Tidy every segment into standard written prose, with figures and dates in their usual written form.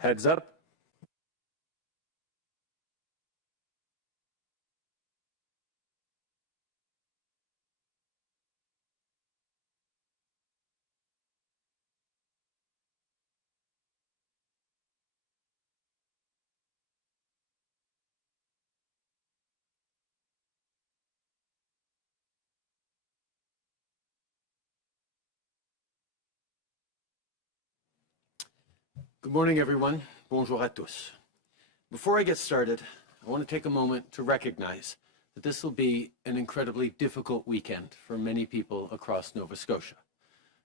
Heads up. Good morning, everyone. Bonjour à tous. Before I get started, I want to take a moment to recognize that this will be an incredibly difficult weekend for many people across Nova Scotia.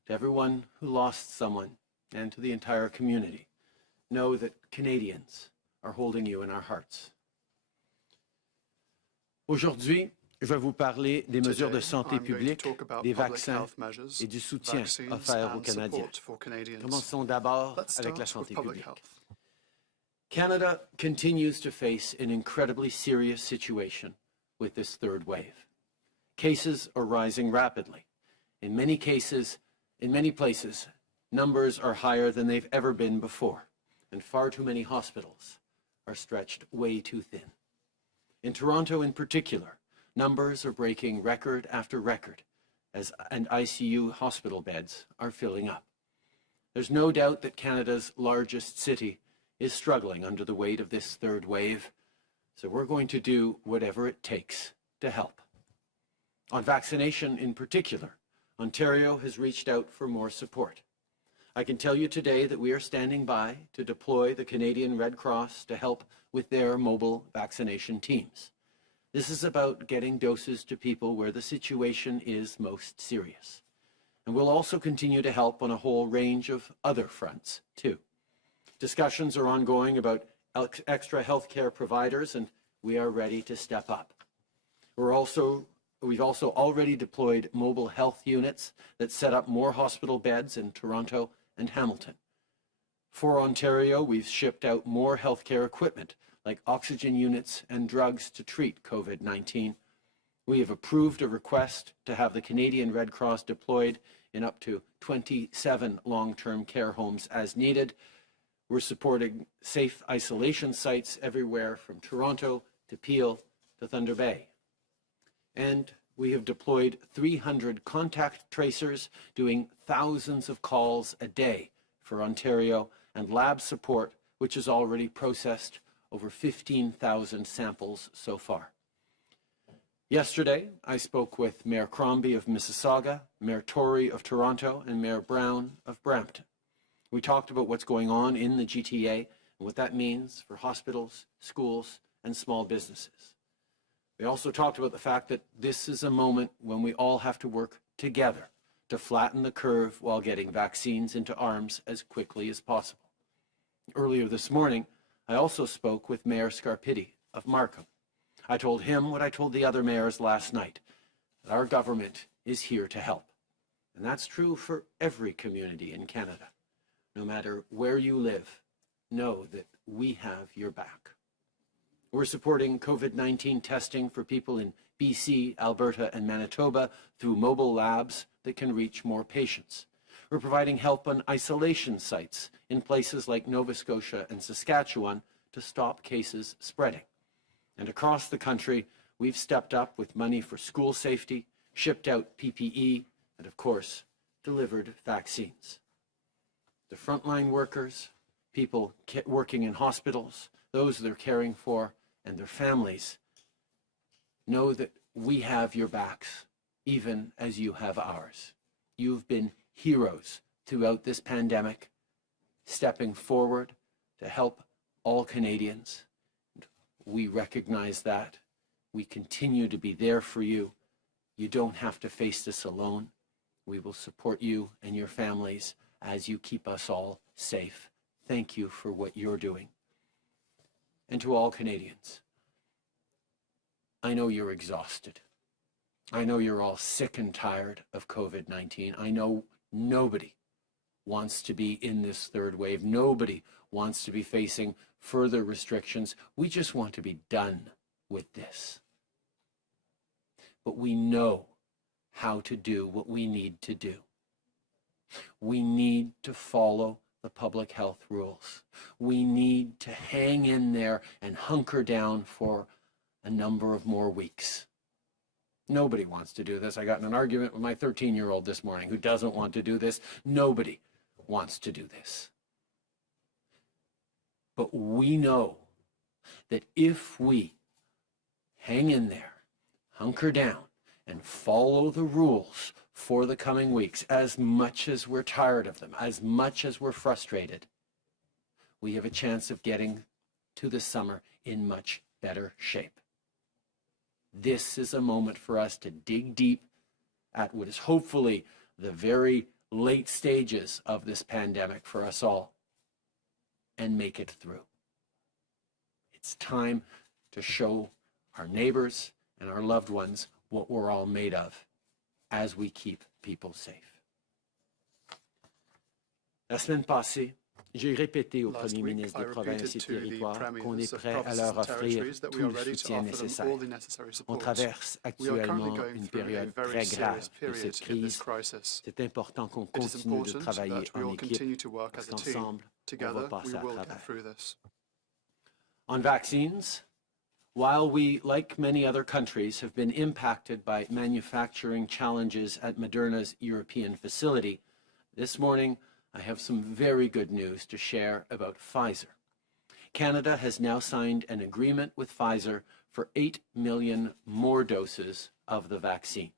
To everyone who lost someone and to the entire community, know that Canadians are holding you in our hearts. Aujourd'hui, je vais vous parler des mesures de santé publique, des vaccins et du soutien offert aux Canadiens. Commençons d'abord avec la santé publique. Canada continues to face an incredibly serious situation with this third wave. Cases are rising rapidly. In many cases, in many places, numbers are higher than they've ever been before, and far too many hospitals are stretched way too thin. In Toronto in particular, numbers are breaking record after record and ICU hospital beds are filling up. There's no doubt that Canada's largest city is struggling under the weight of this third wave, so we're going to do whatever it takes to help. On vaccination in particular, Ontario has reached out for more support. I can tell you today that we are standing by to deploy the Canadian Red Cross to help with their mobile vaccination teams. This is about getting doses to people where the situation is most serious. And we'll also continue to help on a whole range of other fronts, too. Discussions are ongoing about extra healthcare providers, and we are ready to step up. We've also already deployed mobile health units that set up more hospital beds in Toronto and Hamilton. For Ontario, we've shipped out more healthcare equipment like oxygen units and drugs to treat COVID-19. We have approved a request to have the Canadian Red Cross deployed in up to 27 long-term care homes as needed. We're supporting safe isolation sites everywhere from Toronto to Peel to Thunder Bay. And we have deployed 300 contact tracers doing thousands of calls a day for Ontario, and lab support, which has already processed over 15,000 samples so far. Yesterday, I spoke with Mayor Crombie of Mississauga, Mayor Tory of Toronto, and Mayor Brown of Brampton. We talked about what's going on in the GTA and what that means for hospitals, schools, and small businesses. We also talked about the fact that this is a moment when we all have to work together to flatten the curve while getting vaccines into arms as quickly as possible. Earlier this morning, I also spoke with Mayor Scarpitti of Markham. I told him what I told the other mayors last night, that our government is here to help. And that's true for every community in Canada. No matter where you live, know that we have your back. We're supporting COVID-19 testing for people in BC, Alberta, and Manitoba through mobile labs that can reach more patients. We're providing help on isolation sites in places like Nova Scotia and Saskatchewan to stop cases spreading. And across the country, we've stepped up with money for school safety, shipped out PPE, and of course, delivered vaccines. The frontline workers, people working in hospitals, those they're caring for, and their families, know that we have your backs, even as you have ours. You've been heroes throughout this pandemic, stepping forward to help all Canadians. We recognize that. We continue to be there for you. You don't have to face this alone. We will support you and your families as you keep us all safe. Thank you for what you're doing. And to all Canadians, I know you're exhausted. I know you're all sick and tired of COVID-19. I know nobody wants to be in this third wave. Nobody wants to be facing further restrictions. We just want to be done with this. But we know how to do what we need to do. We need to follow the public health rules. We need to hang in there and hunker down for a number of more weeks. Nobody wants to do this. I got in an argument with my 13-year-old this morning who doesn't want to do this. Nobody wants to do this. But we know that if we hang in there, hunker down, and follow the rules for the coming weeks, as much as we're tired of them, as much as we're frustrated, we have a chance of getting to the summer in much better shape. This is a moment for us to dig deep at what is hopefully the very late stages of this pandemic for us all and make it through. It's time to show our neighbors and our loved ones what we're all made of as we keep people safe. La semaine passée, j'ai répété au Premier ministre des provinces et territoires qu'on est prêt à leur offrir tout le soutien nécessaire. On traverse actuellement une période très grave de cette crise. C'est important qu'on continue de travailler en équipe parce qu'ensemble, on va passer à travers. On vaccines, while we, like many other countries, have been impacted by manufacturing challenges at Moderna's European facility, this morning I have some very good news to share about Pfizer. Canada has now signed an agreement with Pfizer for 8 million more doses of the vaccine.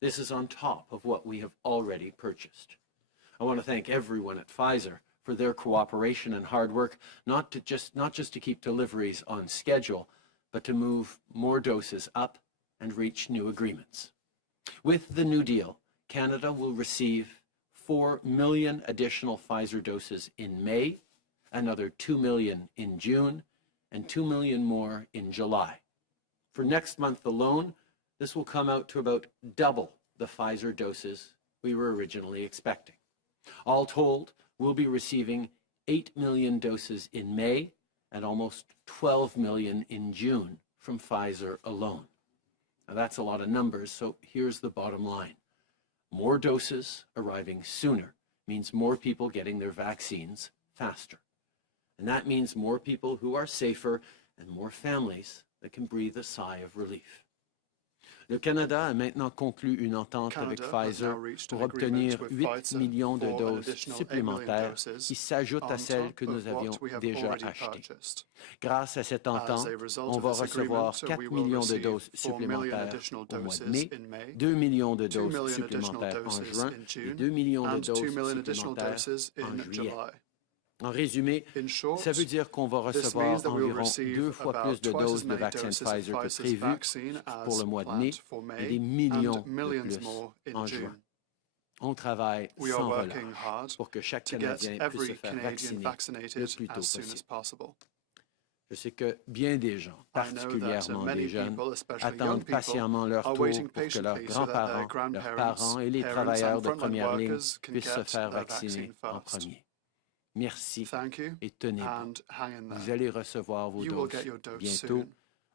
This is on top of what we have already purchased. I want to thank everyone at Pfizer for their cooperation and hard work, not just to keep deliveries on schedule, but to move more doses up and reach new agreements. With the new deal, Canada will receive 4 million additional Pfizer doses in May, another 2 million in June, and 2 million more in July. For next month alone, this will come out to about double the Pfizer doses we were originally expecting. All told, we'll be receiving 8 million doses in May and almost 12 million in June from Pfizer alone. Now that's a lot of numbers, so here's the bottom line. More doses arriving sooner means more people getting their vaccines faster. And that means more people who are safer and more families that can breathe a sigh of relief. Le Canada a maintenant conclu une entente avec Pfizer pour obtenir 8 millions de doses supplémentaires qui s'ajoutent à celles que nous avions déjà achetées. Grâce à cette entente, on va recevoir 4 millions de doses supplémentaires au mois de mai, 2 millions de doses supplémentaires en juin et 2 millions de doses supplémentaires en juillet. En résumé, ça veut dire qu'on va recevoir environ 2 fois plus de doses de vaccin Pfizer que prévu pour le mois de mai et des millions de plus en juin. On travaille sans relâche pour que chaque Canadien puisse se faire vacciner le plus tôt possible. Je sais que bien des gens, particulièrement des jeunes, attendent patiemment leur tour pour que leurs grands-parents, leurs parents et les travailleurs de première ligne puissent se faire vacciner en premier. Merci et tenez-vous. Vous allez recevoir vos doses bientôt.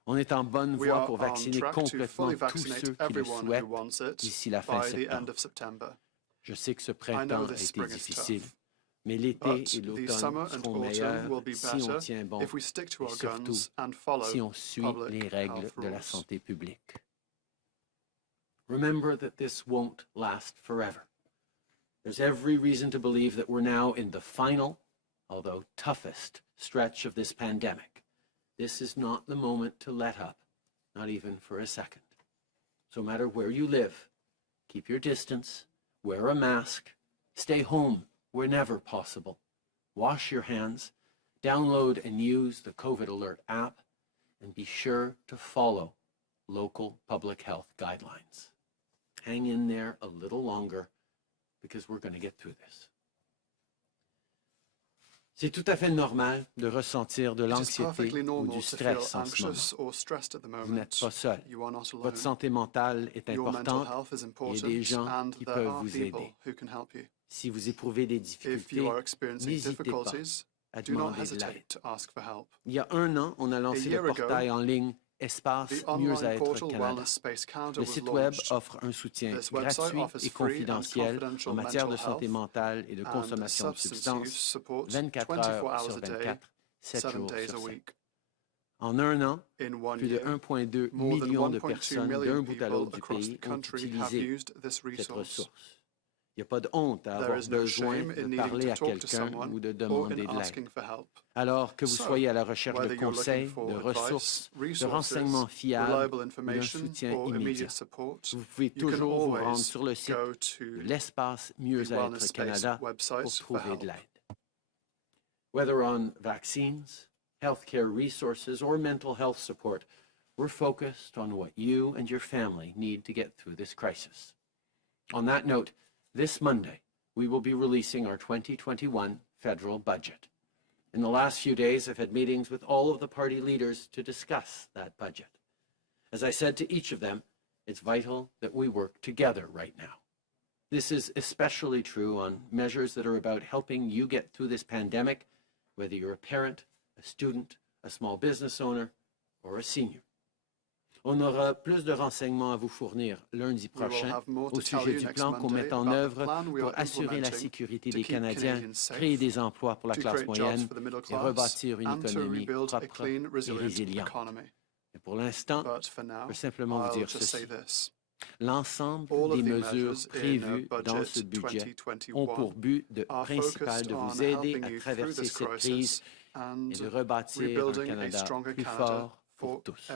On est en bonne voie pour vacciner complètement tous ceux qui le souhaitent d'ici la fin septembre. Je sais que ce printemps a été difficile, mais l'été et l'automne seront meilleurs si on tient bon et surtout si on suit les règles de la santé publique. Remember that this won't last forever. There's every reason to believe that we're now in the final, although toughest, stretch of this pandemic. This is not the moment to let up, not even for a second. So no matter where you live, keep your distance, wear a mask, stay home whenever possible, wash your hands, download and use the COVID Alert app, and be sure to follow local public health guidelines. Hang in there a little longer, because we're going to get through this. C'est tout à fait normal de ressentir de l'anxiété ou du stress en ce moment. Vous n'êtes pas seul. Votre santé mentale est importante et il y a des gens qui peuvent vous aider. Si vous éprouvez des difficultés, n'hésitez pas à demander de l'aide. Il y a 1 an, on a lancé le portail en ligne Espace Mieux-être Canada. Le site Web offre un soutien gratuit et confidentiel en matière de santé mentale et de consommation de substances 24 heures sur 24, 7 jours sur 7. En un an, plus de 1,2 million de personnes d'un bout à l'autre du pays ont utilisé cette ressource. Il n'y a pas de honte à avoir besoin de parler à quelqu'un ou de demander de l'aide. Alors que vous soyez à la recherche de conseils, de ressources, de renseignements fiables ou d'un soutien immédiat, vous pouvez toujours vous rendre sur le site de l'Espace Mieux-être Canada pour trouver de l'aide. Whether on vaccines, healthcare resources, or mental health support, we're focused on what you and your family need to get through this crisis. On that note, this Monday, we will be releasing our 2021 federal budget. In the last few days, I've had meetings with all of the party leaders to discuss that budget. As I said to each of them, it's vital that we work together right now. This is especially true on measures that are about helping you get through this pandemic, whether you're a parent, a student, a small business owner, or a senior. On aura plus de renseignements à vous fournir lundi prochain au sujet du plan qu'on met en œuvre pour assurer la sécurité des Canadiens, créer des emplois pour la classe moyenne et rebâtir une économie propre et résiliente. Et pour l'instant, je veux simplement vous dire ceci. L'ensemble des mesures prévues dans ce budget ont pour but principal de vous aider à traverser cette crise et de rebâtir un Canada plus fort pour tous.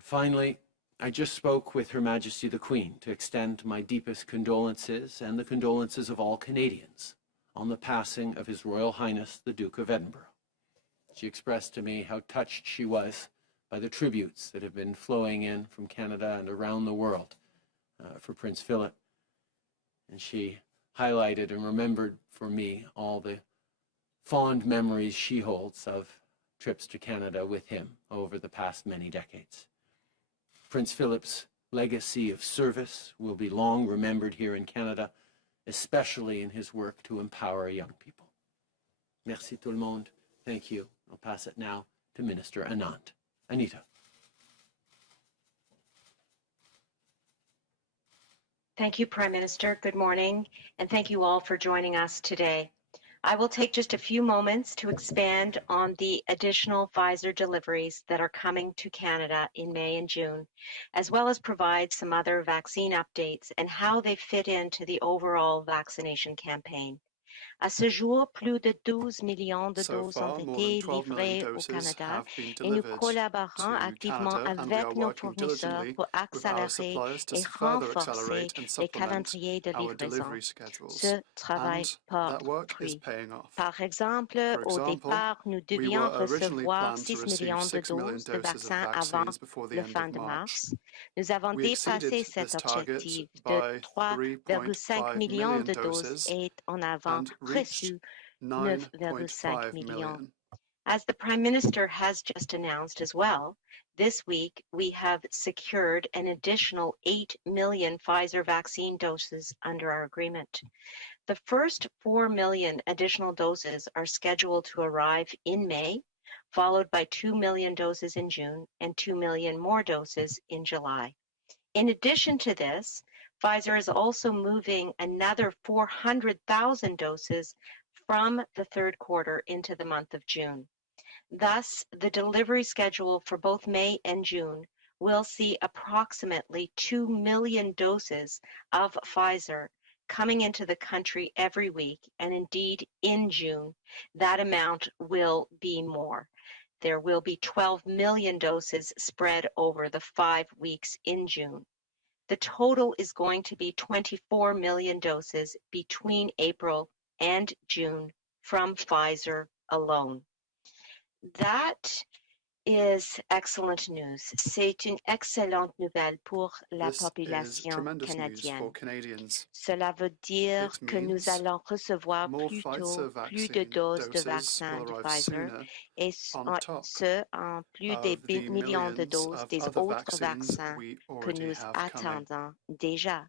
Finally, I just spoke with Her Majesty the Queen to extend my deepest condolences and the condolences of all Canadians on the passing of His Royal Highness the Duke of Edinburgh. She expressed to me how touched she was by the tributes that have been flowing in from Canada and around the world for Prince Philip. And she highlighted and remembered for me all the fond memories she holds of trips to Canada with him over the past many decades. Prince Philip's legacy of service will be long remembered here in Canada, especially in his work to empower young people. Merci tout le monde. Thank you. I'll pass it now to Minister Anand. Anita. Thank you, Prime Minister. Good morning, and thank you all for joining us today. I will take just a few moments to expand on the additional Pfizer deliveries that are coming to Canada in May and June, as well as provide some other vaccine updates and how they fit into the overall vaccination campaign. À ce jour, plus de 12 millions de doses ont été livrées au Canada et nous collaborons activement avec nos fournisseurs pour accélérer et renforcer les calendriers de livraison. Ce travail porte fruit. Par exemple, au départ, nous devions recevoir 6 millions de doses de vaccins avant la fin de mars. Nous avons dépassé cet objectif de 3,5 millions de doses et en avons reçu 9,5 millions. As the Prime Minister has just announced as well, this week we have secured an additional 8 million Pfizer vaccine doses under our agreement. The first 4 million additional doses are scheduled to arrive in May, followed by 2 million doses in June and 2 million more doses in July. In addition to this, Pfizer is also moving another 400,000 doses from the third quarter into the month of June. Thus, the delivery schedule for both May and June will see approximately 2 million doses of Pfizer coming into the country every week, and indeed in June, that amount will be more. There will be 12 million doses spread over the 5 weeks in June. The total is going to be 24 million doses between April and June from Pfizer alone. That is excellent news. C'est une excellente nouvelle pour la population canadienne. Cela veut dire que nous allons recevoir plus de doses de vaccins de Pfizer et ce, en plus des millions de doses des autres vaccins que nous attendons déjà.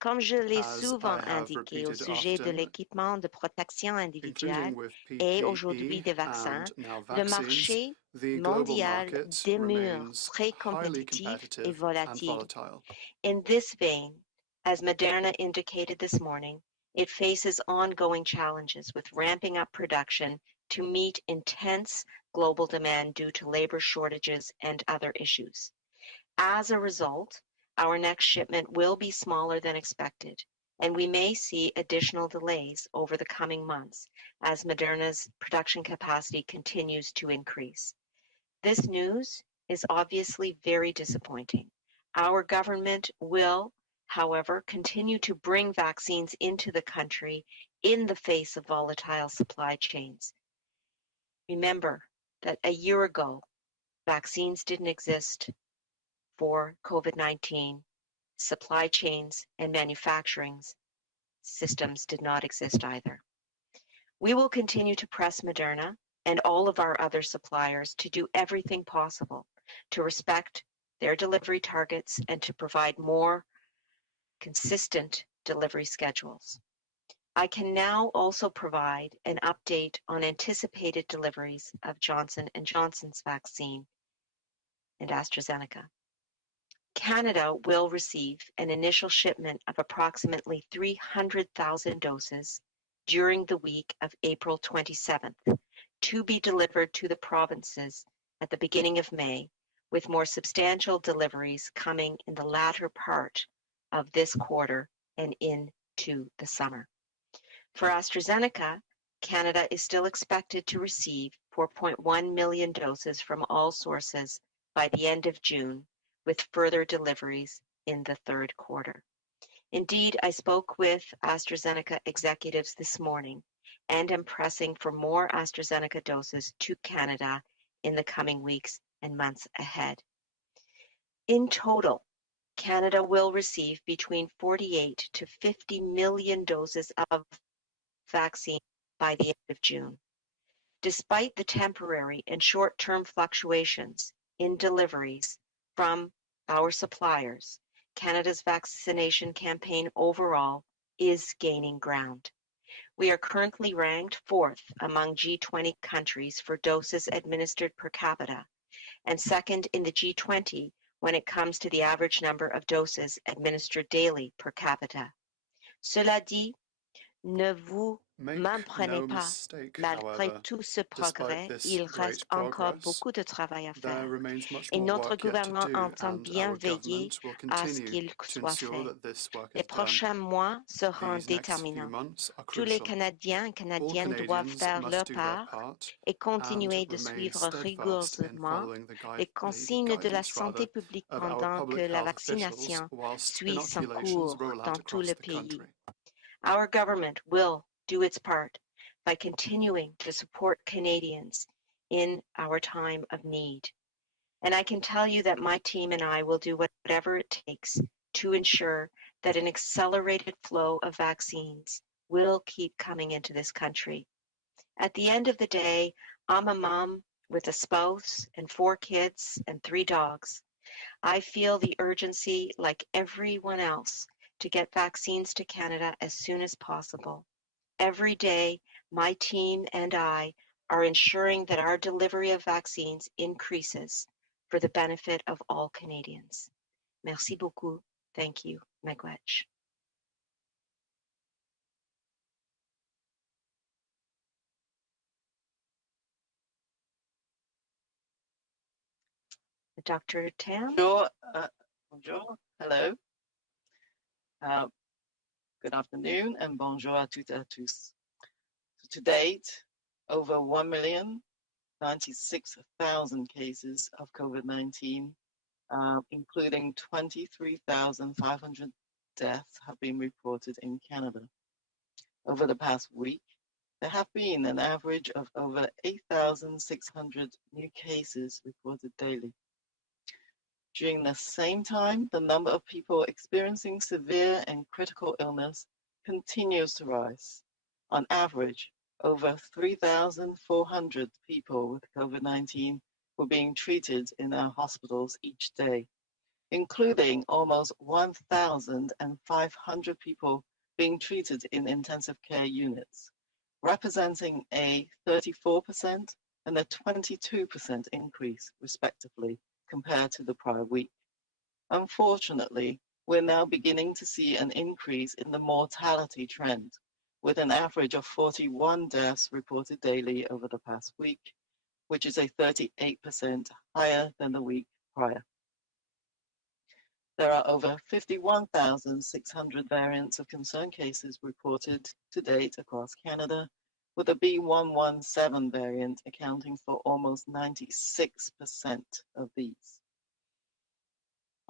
Comme je l'ai As souvent I have indiqué au repeated sujet de often, l'équipement de protection individuelle including with et aujourd'hui PPE des vaccins, and now le vaccines, marché the global mondial market demeure remains très highly compétitif et competitive and volatile. volatile. In this vein, as Moderna indicated this morning, it faces ongoing challenges with ramping up production to meet intense global demand due to labor shortages and other issues. As a result, our next shipment will be smaller than expected, and we may see additional delays over the coming months as Moderna's production capacity continues to increase. This news is obviously very disappointing. Our government will, however, continue to bring vaccines into the country in the face of volatile supply chains. Remember that a year ago, vaccines didn't exist for COVID-19. Supply chains and manufacturing systems did not exist either. We will continue to press Moderna and all of our other suppliers to do everything possible to respect their delivery targets and to provide more consistent delivery schedules. I can now also provide an update on anticipated deliveries of Johnson & Johnson's vaccine and AstraZeneca. Canada will receive an initial shipment of approximately 300,000 doses during the week of April 27th to be delivered to the provinces at the beginning of May, with more substantial deliveries coming in the latter part of this quarter and into the summer. For AstraZeneca, Canada is still expected to receive 4.1 million doses from all sources by the end of June, with further deliveries in the third quarter. Indeed, I spoke with AstraZeneca executives this morning and am pressing for more AstraZeneca doses to Canada in the coming weeks and months ahead. In total, Canada will receive between 48 to 50 million doses of vaccine by the end of June. Despite the temporary and short-term fluctuations in deliveries from our suppliers, Canada's vaccination campaign overall is gaining ground. We are currently ranked 4th among G20 countries for doses administered per capita, and 2nd in the G20 when it comes to the average number of doses administered daily per capita. Cela dit, ne vous m'en prenez pas. Malgré tout ce progrès, il reste encore beaucoup de travail à faire. Et notre gouvernement entend bien veiller à ce qu'il soit fait. Les prochains mois seront déterminants. Tous les Canadiens et Canadiennes doivent faire leur part et continuer de suivre rigoureusement les consignes de la santé publique pendant que la vaccination suit son cours dans tout le pays. Our government will do its part by continuing to support Canadians in our time of need. And I can tell you that my team and I will do whatever it takes to ensure that an accelerated flow of vaccines will keep coming into this country. At the end of the day, I'm a mom with a spouse and 4 kids and 3 dogs. I feel the urgency, like everyone else, to get vaccines to Canada as soon as possible. Every day, my team and I are ensuring that our delivery of vaccines increases for the benefit of all Canadians. Merci beaucoup. Thank you. Miigwech. Dr. Tam? Bonjour. Hello. Good afternoon and bonjour à toutes et à tous. So to date, over 1,096,000 cases of COVID-19, including 23,500 deaths have been reported in Canada. Over the past week, there have been an average of over 8,600 new cases reported daily. During the same time, the number of people experiencing severe and critical illness continues to rise. On average, over 3,400 people with COVID-19 were being treated in our hospitals each day. including almost 1,500 people being treated in intensive care units, representing a 34% and a 22% increase, respectively, compared to the prior week. Unfortunately, we're now beginning to see an increase in the mortality trend, with an average of 41 deaths reported daily over the past week, which is a 38% higher than the week prior. There are over 51,600 variants of concern cases reported to date across Canada, with the B117 variant accounting for almost 96% of these.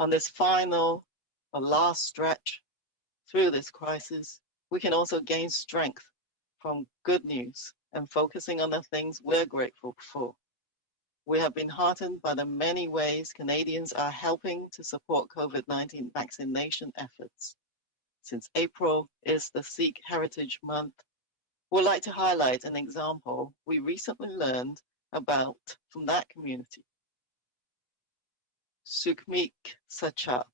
On this final or last stretch through this crisis, we can also gain strength from good news and focusing on the things we're grateful for. We have been heartened by the many ways Canadians are helping to support COVID-19 vaccination efforts. Since April is the Sikh Heritage Month, we'd like to highlight an example we recently learned about from that community. Sukhmeet Sachar,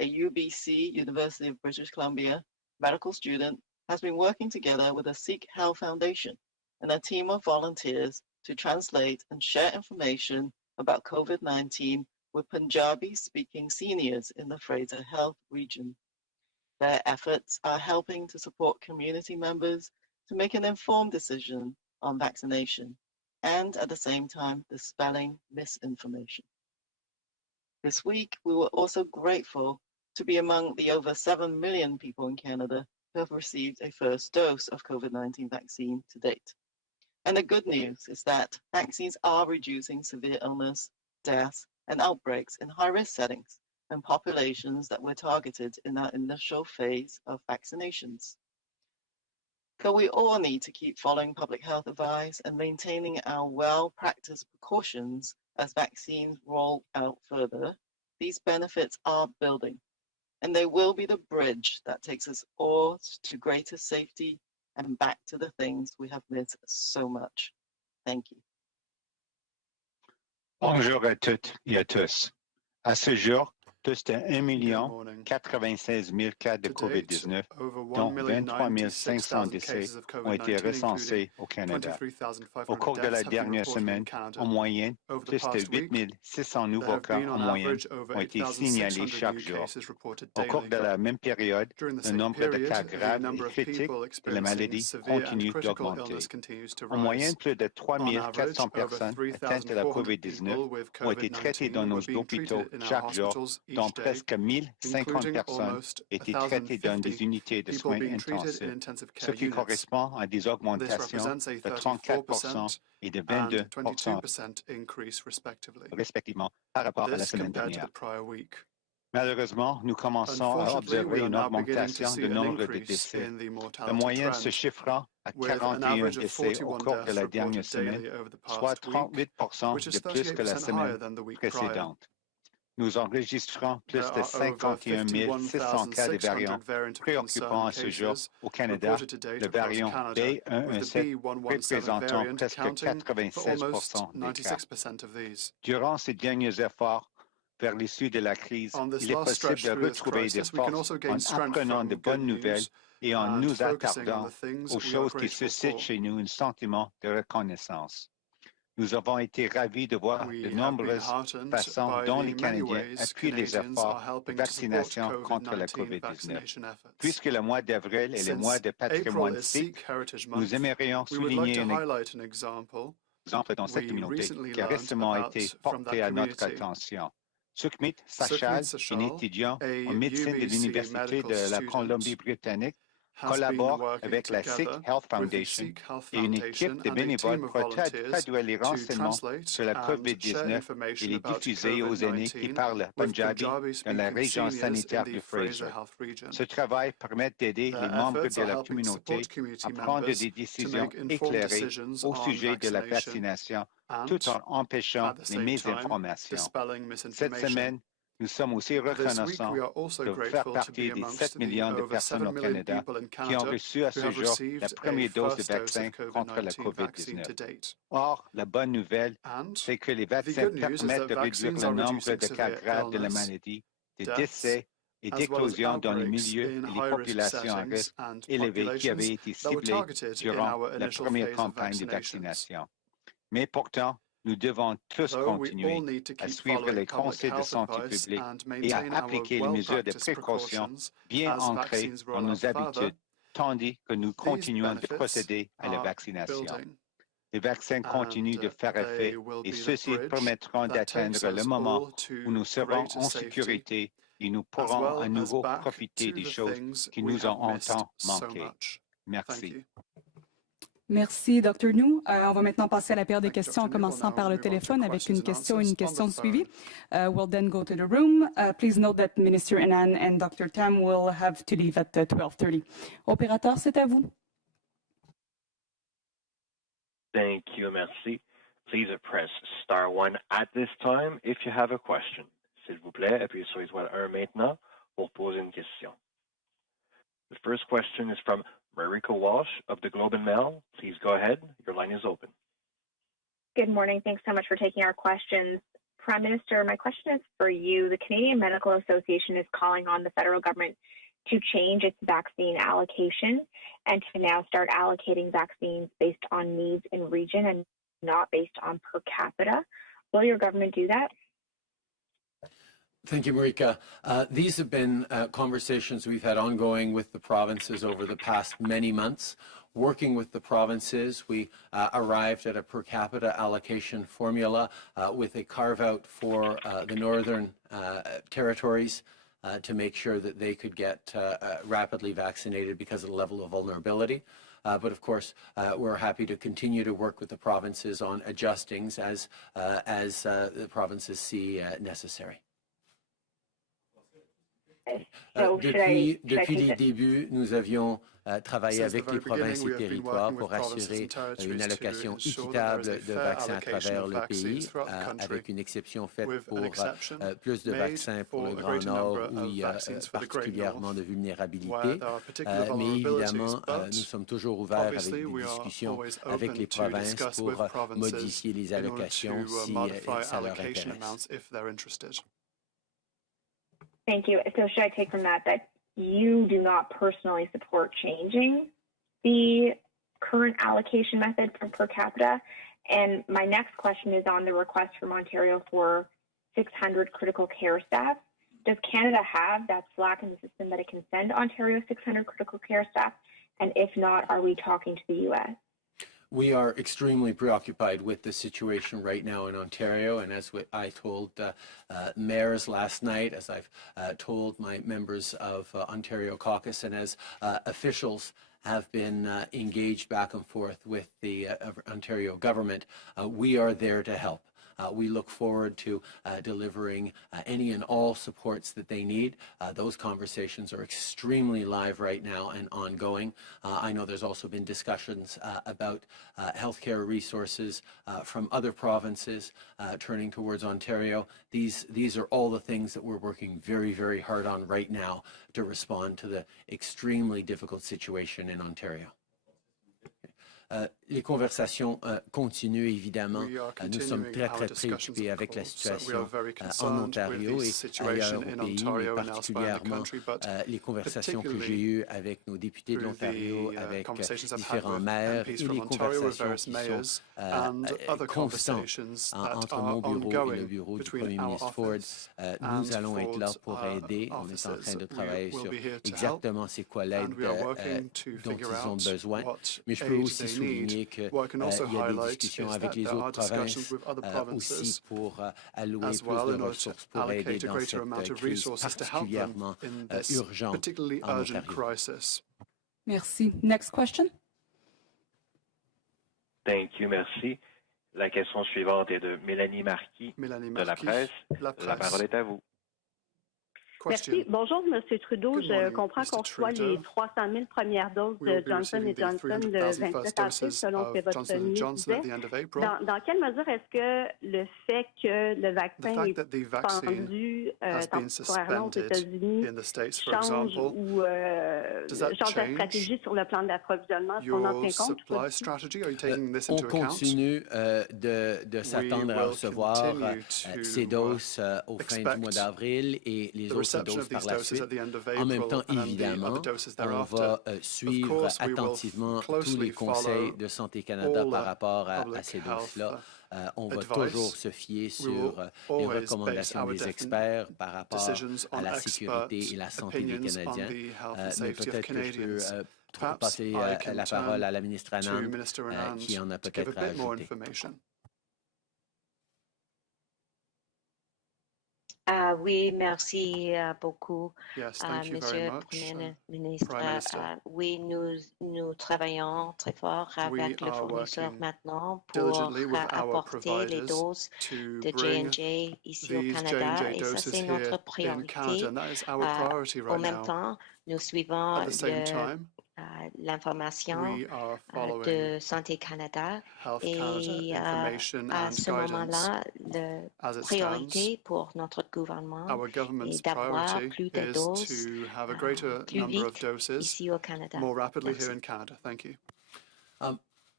a UBC, University of British Columbia, medical student, has been working together with the Sikh Health Foundation and a team of volunteers to translate and share information about COVID-19 with Punjabi-speaking seniors in the Fraser Health region. Their efforts are helping to support community members to make an informed decision on vaccination and at the same time dispelling misinformation. This week, we were also grateful to be among the over 7 million people in Canada who have received a first dose of COVID-19 vaccine to date. And the good news is that vaccines are reducing severe illness, deaths, and outbreaks in high-risk settings and populations that were targeted in our initial phase of vaccinations. So we all need to keep following public health advice and maintaining our well-practiced precautions as vaccines roll out further. These benefits are building, and they will be the bridge that takes us all to greater safety and back to the things we have missed so much. Thank you. Bonjour à toutes et à tous. À ce jour, plus de 1,096,000 cas de COVID-19, dont 23 500 décès ont été recensés au Canada. Au cours de la dernière semaine, en moyenne, plus de 8 600 nouveaux cas en moyenne ont été signalés chaque jour. Au cours de la même période, le nombre de cas graves et critiques de la maladie continue d'augmenter. En moyenne, plus de 3 400 personnes atteintes de la COVID-19 ont été traitées dans nos hôpitaux chaque jour, dont presque 1 050 personnes étaient traitées dans des unités de soins intensifs, ce qui correspond à des augmentations de 34% et de 22% respectivement par rapport à la semaine dernière. Malheureusement, nous commençons à observer une augmentation du nombre de décès, la moyenne se chiffrant à 41 décès au cours de la dernière semaine, soit 38% de plus que la semaine précédente. Nous enregistrons plus de 51 600 cas de variants préoccupants à ce jour au Canada, le variant B117 représentant presque 96% des cas. Durant ces derniers efforts vers l'issue de la crise, il est possible de retrouver des forces en apprenant de bonnes nouvelles et en nous attardant aux choses qui suscitent chez nous un sentiment de reconnaissance. Nous avons été ravis de voir de nombreuses façons dont les Canadiens appuient les efforts de vaccination contre la COVID-19. Puisque le mois d'avril est le mois de patrimoine sikh, nous aimerions souligner un exemple dans cette communauté qui a récemment été porté à notre attention. Sukhmeet Sachar, un étudiant en médecine de l'Université de la Colombie-Britannique, collabore avec la Sikh Health Foundation et une équipe de bénévoles pour traduire les renseignements sur la COVID-19 et les diffuser aux aînés qui parlent punjabi dans la région sanitaire du Fraser. Ce travail permet d'aider les membres de la communauté à prendre des décisions éclairées au sujet de la vaccination tout en empêchant les mésinformations. Cette semaine, Nous sommes aussi reconnaissants de faire partie des 7 millions de personnes au Canada qui ont reçu à ce jour la première dose de vaccin contre la COVID-19. Or, la bonne nouvelle, c'est que les vaccins permettent de réduire le nombre de cas graves de la maladie, de décès et d'éclosions dans les milieux et les populations à risque élevés qui avaient été ciblés durant la première campagne de vaccination. Mais pourtant, nous devons tous continuer à suivre les conseils de santé publique et à appliquer les mesures de précaution bien ancrées dans nos habitudes, tandis que nous continuons de procéder à la vaccination. Les vaccins continuent de faire effet et ceux-ci permettront d'atteindre le moment où nous serons en sécurité et nous pourrons à nouveau profiter des choses qui nous ont en temps manqué. Merci. Merci, Dr. New. On va maintenant passer à la période des questions en commençant par le téléphone avec une question et une question de suivi. We'll then go to the room. Please note that Minister Annan and Dr. Tam will have to leave at 12:30. Opérateur, c'est à vous. Thank you, merci. Please press star 1 at this time if you have a question. S'il vous plaît, appuyez sur l'étoile 1 maintenant pour poser une question. The first question is from Marika Walsh of the Globe and Mail. Please go ahead. Your line is open. Good morning. Thanks so much for taking our questions. Prime Minister, my question is for you. The Canadian Medical Association is calling on the federal government to change its vaccine allocation and to now start allocating vaccines based on needs in region and not based on per capita. Will your government do that? Thank you, Marika. These have been conversations we've had ongoing with the provinces over the past many months. Working with the provinces, we arrived at a per capita allocation formula with a carve-out for the northern territories to make sure that they could get rapidly vaccinated because of the level of vulnerability. But of course, we're happy to continue to work with the provinces on adjustings as the provinces see necessary. Depuis les débuts, nous avions travaillé avec les provinces et territoires pour assurer une allocation équitable de vaccins à travers le pays, avec une exception faite pour plus de vaccins pour le Grand Nord où il y a particulièrement de vulnérabilité. Mais évidemment, nous sommes toujours ouverts avec des discussions avec les provinces pour modifier les allocations si ça leur intéresse. Thank you. So should I take from that you do not personally support changing the current allocation method from per capita? And my next question is on the request from Ontario for 600 critical care staff. Does Canada have that slack in the system that it can send Ontario 600 critical care staff? And if not, are we talking to the U.S.? We are extremely preoccupied with the situation right now in Ontario, and as I told mayors last night, as I've told my members of Ontario caucus, and as officials have been engaged back and forth with the Ontario government, we are there to help. We look forward to delivering any and all supports that they need. Those conversations are extremely live right now and ongoing. I know there's also been discussions about healthcare resources from other provinces turning towards Ontario. These are all the things that we're working very, very hard on right now to respond to the extremely difficult situation in Ontario. Les conversations continuent évidemment. Nous sommes très, très préoccupés avec la situation en Ontario et ailleurs au pays, mais particulièrement les conversations que j'ai eues avec nos députés de l'Ontario, avec différents maires et les conversations qui sont constantes entre mon bureau et le bureau du Premier ministre Ford. Nous allons être là pour aider. On est en train de travailler sur exactement c'est quoi l'aide dont ils ont besoin. Mais je peux aussi souligner qu'il y a des discussions avec les autres provinces aussi pour allouer plus de ressources pour aider dans cette crise particulièrement urgente en Ontario. Merci. Next question. Thank you, merci. La question suivante est de Mélanie Marquis de La Presse. La parole est à vous. Merci. Bonjour, M. Trudeau. Je comprends qu'on reçoit les 300 000 premières doses de Johnson & Johnson le 27 avril, selon ce que votre ministre disait. Dans quelle mesure est-ce que le fait que le vaccin est suspendu temporairement aux États-Unis change la stratégie sur le plan d'approvisionnement? Est-ce qu'on en tient compte? On continue de s'attendre à recevoir ces doses aux fins du mois d'avril et les autres doses par la suite. En même temps, évidemment, on va suivre attentivement tous les conseils de Santé Canada par rapport à ces doses-là. On va toujours se fier sur les recommandations des experts par rapport à la sécurité et la santé des Canadiens. Mais peut-être que je peux passer la parole à la ministre Anand, qui en a peut-être à ajouter. Oui, merci beaucoup, Monsieur le Premier ministre. Oui, nous travaillons très fort avec le fournisseur maintenant pour apporter les doses de J&J ici au Canada et ça, c'est notre priorité. En même temps, nous suivons l'information de Santé Canada et à ce moment-là, la priorité pour notre gouvernement est d'avoir plus de doses plus vite ici au Canada. Merci.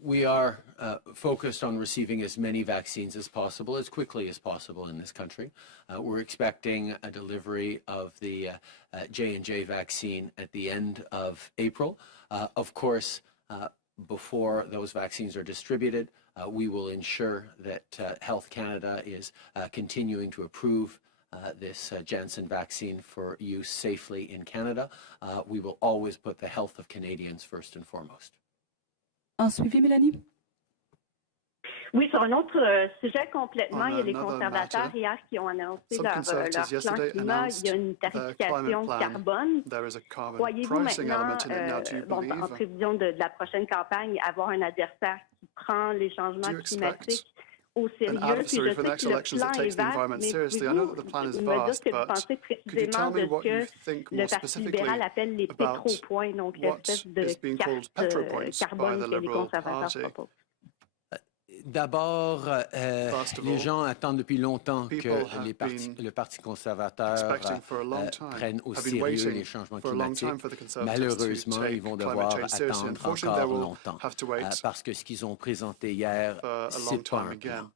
We are focused on receiving as many vaccines as possible, as quickly as possible in this country. We're expecting a delivery of the J&J vaccine at the end of April. Of course, before those vaccines are distributed, we will ensure that Health Canada is continuing to approve this Janssen vaccine for use safely in Canada. We will always put the health of Canadians first and foremost. En suivi, Mélanie? Oui, sur un autre sujet complètement, il y a les conservateurs hier qui ont annoncé leur plan climat. Il y a une tarification carbone. Croyez-vous maintenant, en prévision de la prochaine campagne, avoir un adversaire qui prend les changements climatiques au sérieux? Puis je sais que le plan est vaste, mais pouvez-vous me dire ce que vous pensez précisément de ce que le Parti libéral appelle les pétropoints, donc l'espèce de carte carbone que les conservateurs proposent? D'abord, les gens attendent depuis longtemps que le Parti conservateur prenne au sérieux les changements climatiques. Malheureusement, ils vont devoir attendre encore longtemps parce que ce qu'ils ont présenté hier, c'est pas un plan.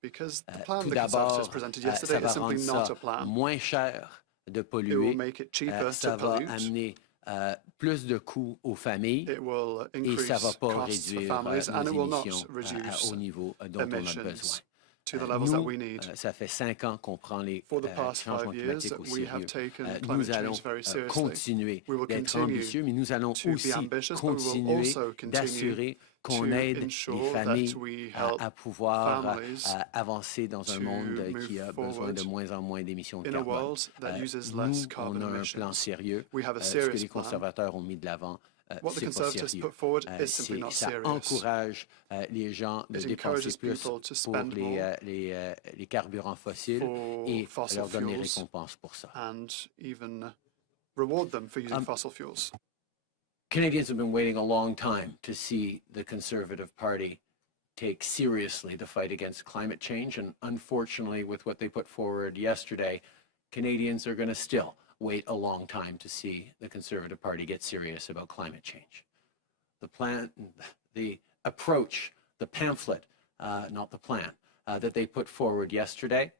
Tout d'abord, ça va rendre ça moins cher de polluer, ça va amener plus de coûts aux familles et ça ne va pas réduire nos émissions au niveau dont on a besoin. Nous, ça fait 5 ans qu'on prend les changements climatiques au sérieux. Nous allons continuer d'être ambitieux, mais nous allons aussi continuer d'assurer qu'on aide les familles à pouvoir avancer dans un monde qui a besoin de moins en moins d'émissions de carbone. Nous, on a un plan sérieux. Ce que les conservateurs ont mis de l'avant, c'est pas sérieux. Ça encourage les gens de dépenser plus pour les carburants fossiles et leur donner des récompenses pour ça. Canadians have been waiting a long time to see the Conservative Party take seriously the fight against climate change, and unfortunately, with what they put forward yesterday, Canadians are going to still wait a long time to see the Conservative Party get serious about climate change. The plan, the approach, the pamphlet, not the plan, that they put forward yesterday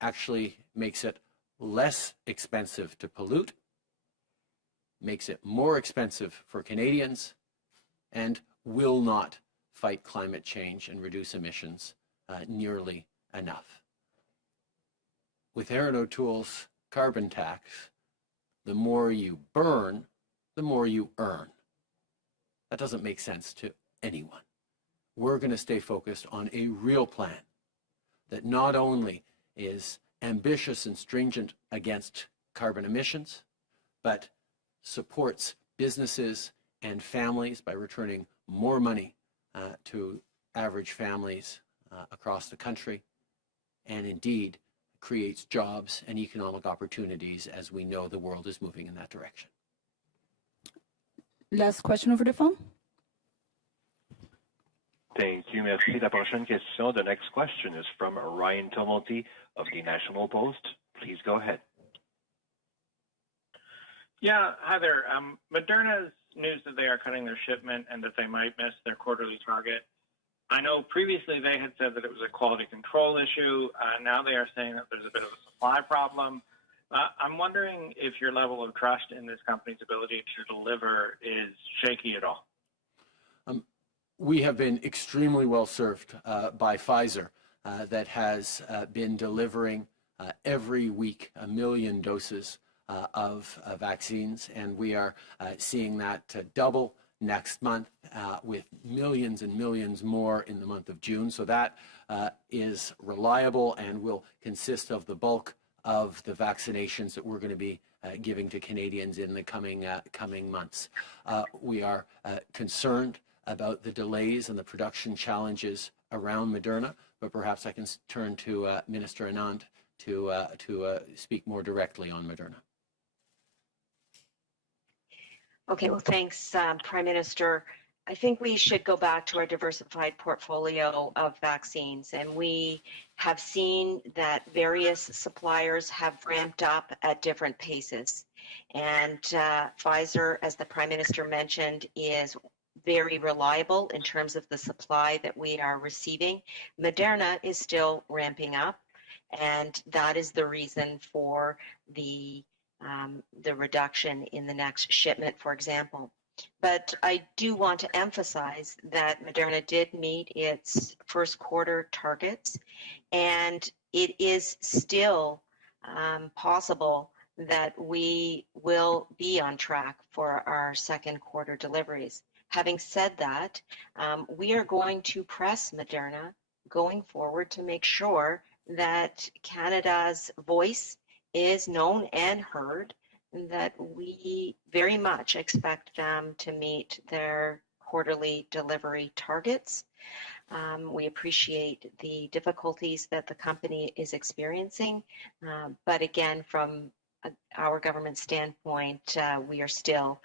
actually makes it less expensive to pollute, makes it more expensive for Canadians, and will not fight climate change and reduce emissions nearly enough. With Erin O'Toole's carbon tax, the more you burn, the more you earn. That doesn't make sense to anyone. We're going to stay focused on a real plan that not only is ambitious and stringent against carbon emissions, but supports businesses and families by returning more money to average families across the country, and indeed creates jobs and economic opportunities as we know the world is moving in that direction. Last question over the phone. Thank you. Merci. La prochaine question. The next question is from Ryan Tumulty of the National Post. Please go ahead. Yeah, hi there. Moderna's news that they are cutting their shipment and that they might miss their quarterly target. I know previously they had said that it was a quality control issue. Now they are saying that there's a bit of a supply problem. I'm wondering if your level of trust in this company's ability to deliver is shaky at all. We have been extremely well served by Pfizer that has been delivering every week 1 million doses of vaccines, and we are seeing that double next month with millions and millions more in the month of June. So that is reliable and will consist of the bulk of the vaccinations that we're going to be giving to Canadians in the coming months. We are concerned about the delays and the production challenges around Moderna, but perhaps I can turn to Minister Anand to speak more directly on Moderna. Okay, well, thanks, Prime Minister. I think we should go back to our diversified portfolio of vaccines, and we have seen that various suppliers have ramped up at different paces. And Pfizer, as the Prime Minister mentioned, is very reliable in terms of the supply that we are receiving. Moderna is still ramping up, and that is the reason for the reduction in the next shipment, for example. But I do want to emphasize that Moderna did meet its first quarter targets, and it is still possible that we will be on track for our second quarter deliveries. Having said that, we are going to press Moderna going forward to make sure that Canada's voice is known and heard, and that we very much expect them to meet their quarterly delivery targets. We appreciate the difficulties that the company is experiencing, but again, from our government standpoint, we are still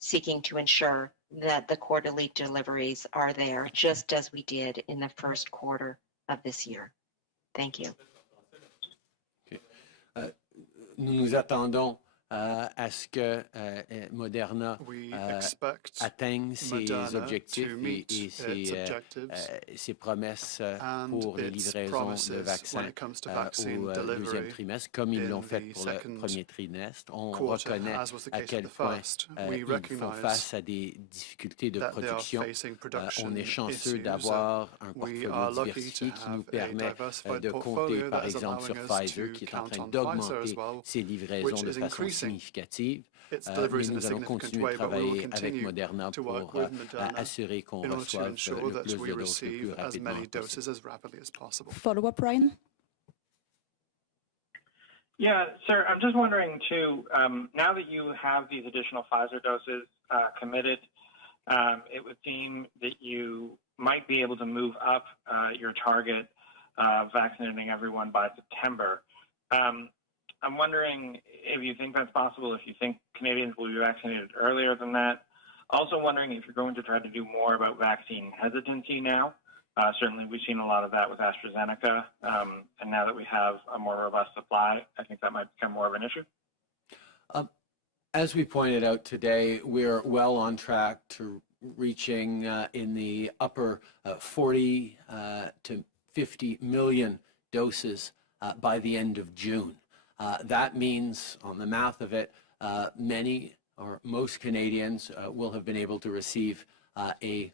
seeking to ensure that the quarterly deliveries are there, just as we did in the first quarter of this year. Thank you. Nous nous attendons à ce que Moderna atteigne ses objectifs et ses promesses pour les livraisons de vaccins au deuxième trimestre, comme ils l'ont fait pour le premier trimestre. On reconnaît à quel point ils font face à des difficultés de production. On est chanceux d'avoir un portfolio diversifié qui nous permet de compter, par exemple, sur Pfizer, qui est en train d'augmenter ses livraisons de façon significative. Mais nous allons continuer de travailler avec Moderna pour assurer qu'on reçoive le plus de doses le plus rapidement possible. Follow-up, Ryan? Yeah, sir, I'm just wondering too, now that you have these additional Pfizer doses committed, it would seem that you might be able to move up your target vaccinating everyone by September. I'm wondering if you think that's possible, if you think Canadians will be vaccinated earlier than that. Also wondering if you're going to try to do more about vaccine hesitancy now. Certainly we've seen a lot of that with AstraZeneca, and now that we have a more robust supply, I think that might become more of an issue. As we pointed out today, we're well on track to reaching in the upper 40 to 50 million doses by the end of June. That means, on the math of it, many or most Canadians will have been able to receive a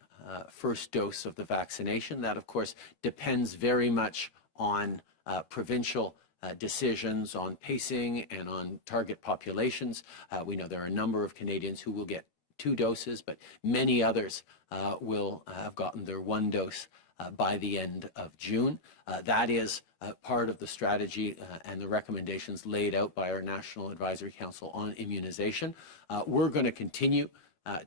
first dose of the vaccination. That, of course, depends very much on provincial decisions on pacing and on target populations. We know there are a number of Canadians who will get 2 doses, but many others will have gotten their 1 dose by the end of June. That is part of the strategy and the recommendations laid out by our National Advisory Council on Immunization. We're going to continue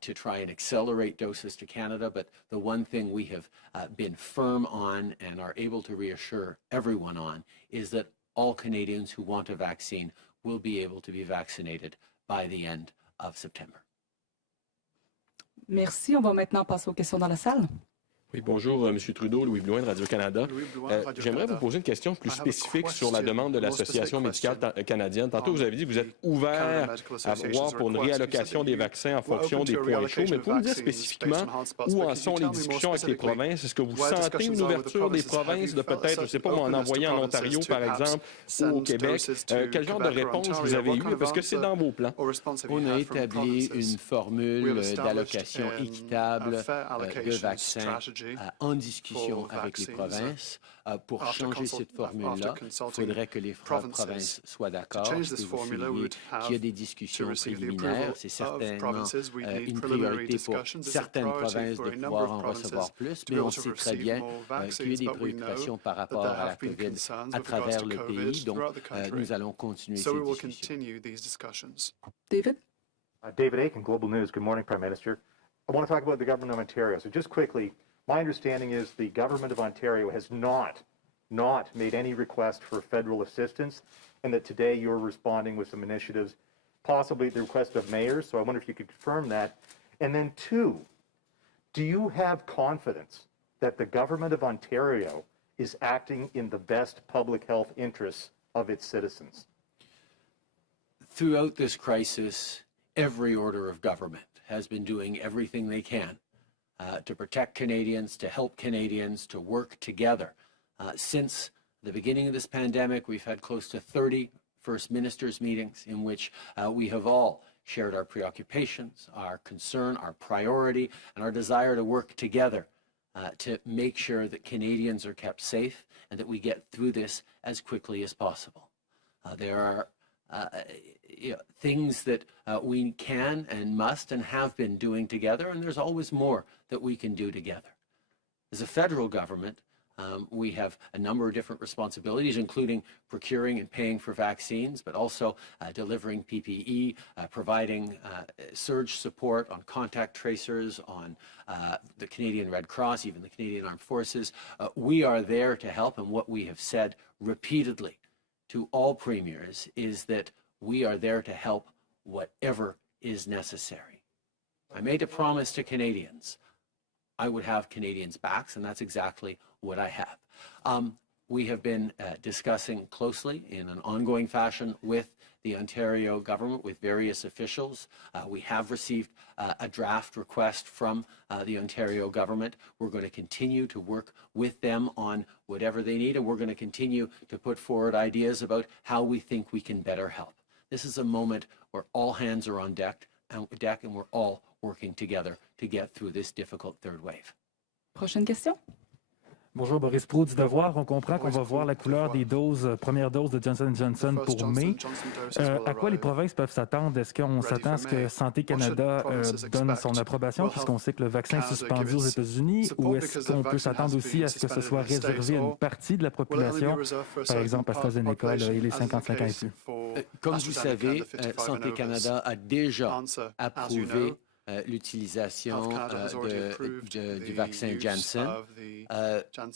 to try and accelerate doses to Canada, but the one thing we have been firm on and are able to reassure everyone on is that all Canadians who want a vaccine will be able to be vaccinated by the end of September. Merci. On va maintenant passer aux questions dans la salle. Oui, bonjour, M. Trudeau, Louis Blouin de Radio-Canada. J'aimerais vous poser une question plus spécifique sur la demande de l'Association médicale canadienne. Tantôt, vous avez dit que vous êtes ouvert à voir pour une réallocation des vaccins en fonction des points chauds, mais pour nous dire spécifiquement où en sont les discussions avec les provinces. Est-ce que vous sentez une ouverture des provinces de peut-être, je ne sais pas, en envoyer en Ontario, par exemple, ou au Québec? Quel genre de réponse vous avez eu? Parce que c'est dans vos plans. On a établi une formule d'allocation équitable de vaccins en discussion avec les provinces. Pour changer cette formule-là, il faudrait que les provinces soient d'accord. Vous soulignez qu'il y a des discussions préliminaires. C'est certainement une priorité pour certaines provinces de pouvoir en recevoir plus, mais on sait très bien qu'il y a des préoccupations par rapport à la COVID à travers le pays. Donc, nous allons continuer ces discussions. David? David Aiken, Global News. Good morning, Prime Minister. I want to talk about the government of Ontario. So just quickly, my understanding is the government of Ontario has not made any request for federal assistance, and that today you're responding with some initiatives, possibly at the request of mayors. So I wonder if you could confirm that. And then two, do you have confidence that the government of Ontario is acting in the best public health interests of its citizens? Throughout this crisis, every order of government has been doing everything they can to protect Canadians, to help Canadians, to work together. Since the beginning of this pandemic, we've had close to 30 First Ministers meetings in which we have all shared our preoccupations, our concern, our priority, and our desire to work together to make sure that Canadians are kept safe and that we get through this as quickly as possible. There are things that we can and must and have been doing together, and there's always more that we can do together. As a federal government, we have a number of different responsibilities, including procuring and paying for vaccines, but also delivering PPE, providing surge support on contact tracers, on the Canadian Red Cross, even the Canadian Armed Forces. We are there to help, and what we have said repeatedly to all premiers is that we are there to help whatever is necessary. I made a promise to Canadians. I would have Canadians' backs, and that's exactly what I have. We have been discussing closely in an ongoing fashion with the Ontario government, with various officials. We have received a draft request from the Ontario government. We're going to continue to work with them on whatever they need, and we're going to continue to put forward ideas about how we think we can better help. This is a moment where all hands are on deck, and we're all working together to get through this difficult third wave. Prochaine question. Bonjour, Boris Proulx du Devoir. On comprend qu'on va voir la couleur des premières doses de Johnson & Johnson pour mai. À quoi les provinces peuvent s'attendre? Est-ce qu'on s'attend à ce que Santé Canada donne son approbation, puisqu'on sait que le vaccin est suspendu aux États-Unis, ou est-ce qu'on peut s'attendre aussi à ce que ce soit réservé à une partie de la population, par exemple AstraZeneca et les 55 ans et plus? Comme vous savez, Santé Canada a déjà approuvé l'utilisation du vaccin Janssen.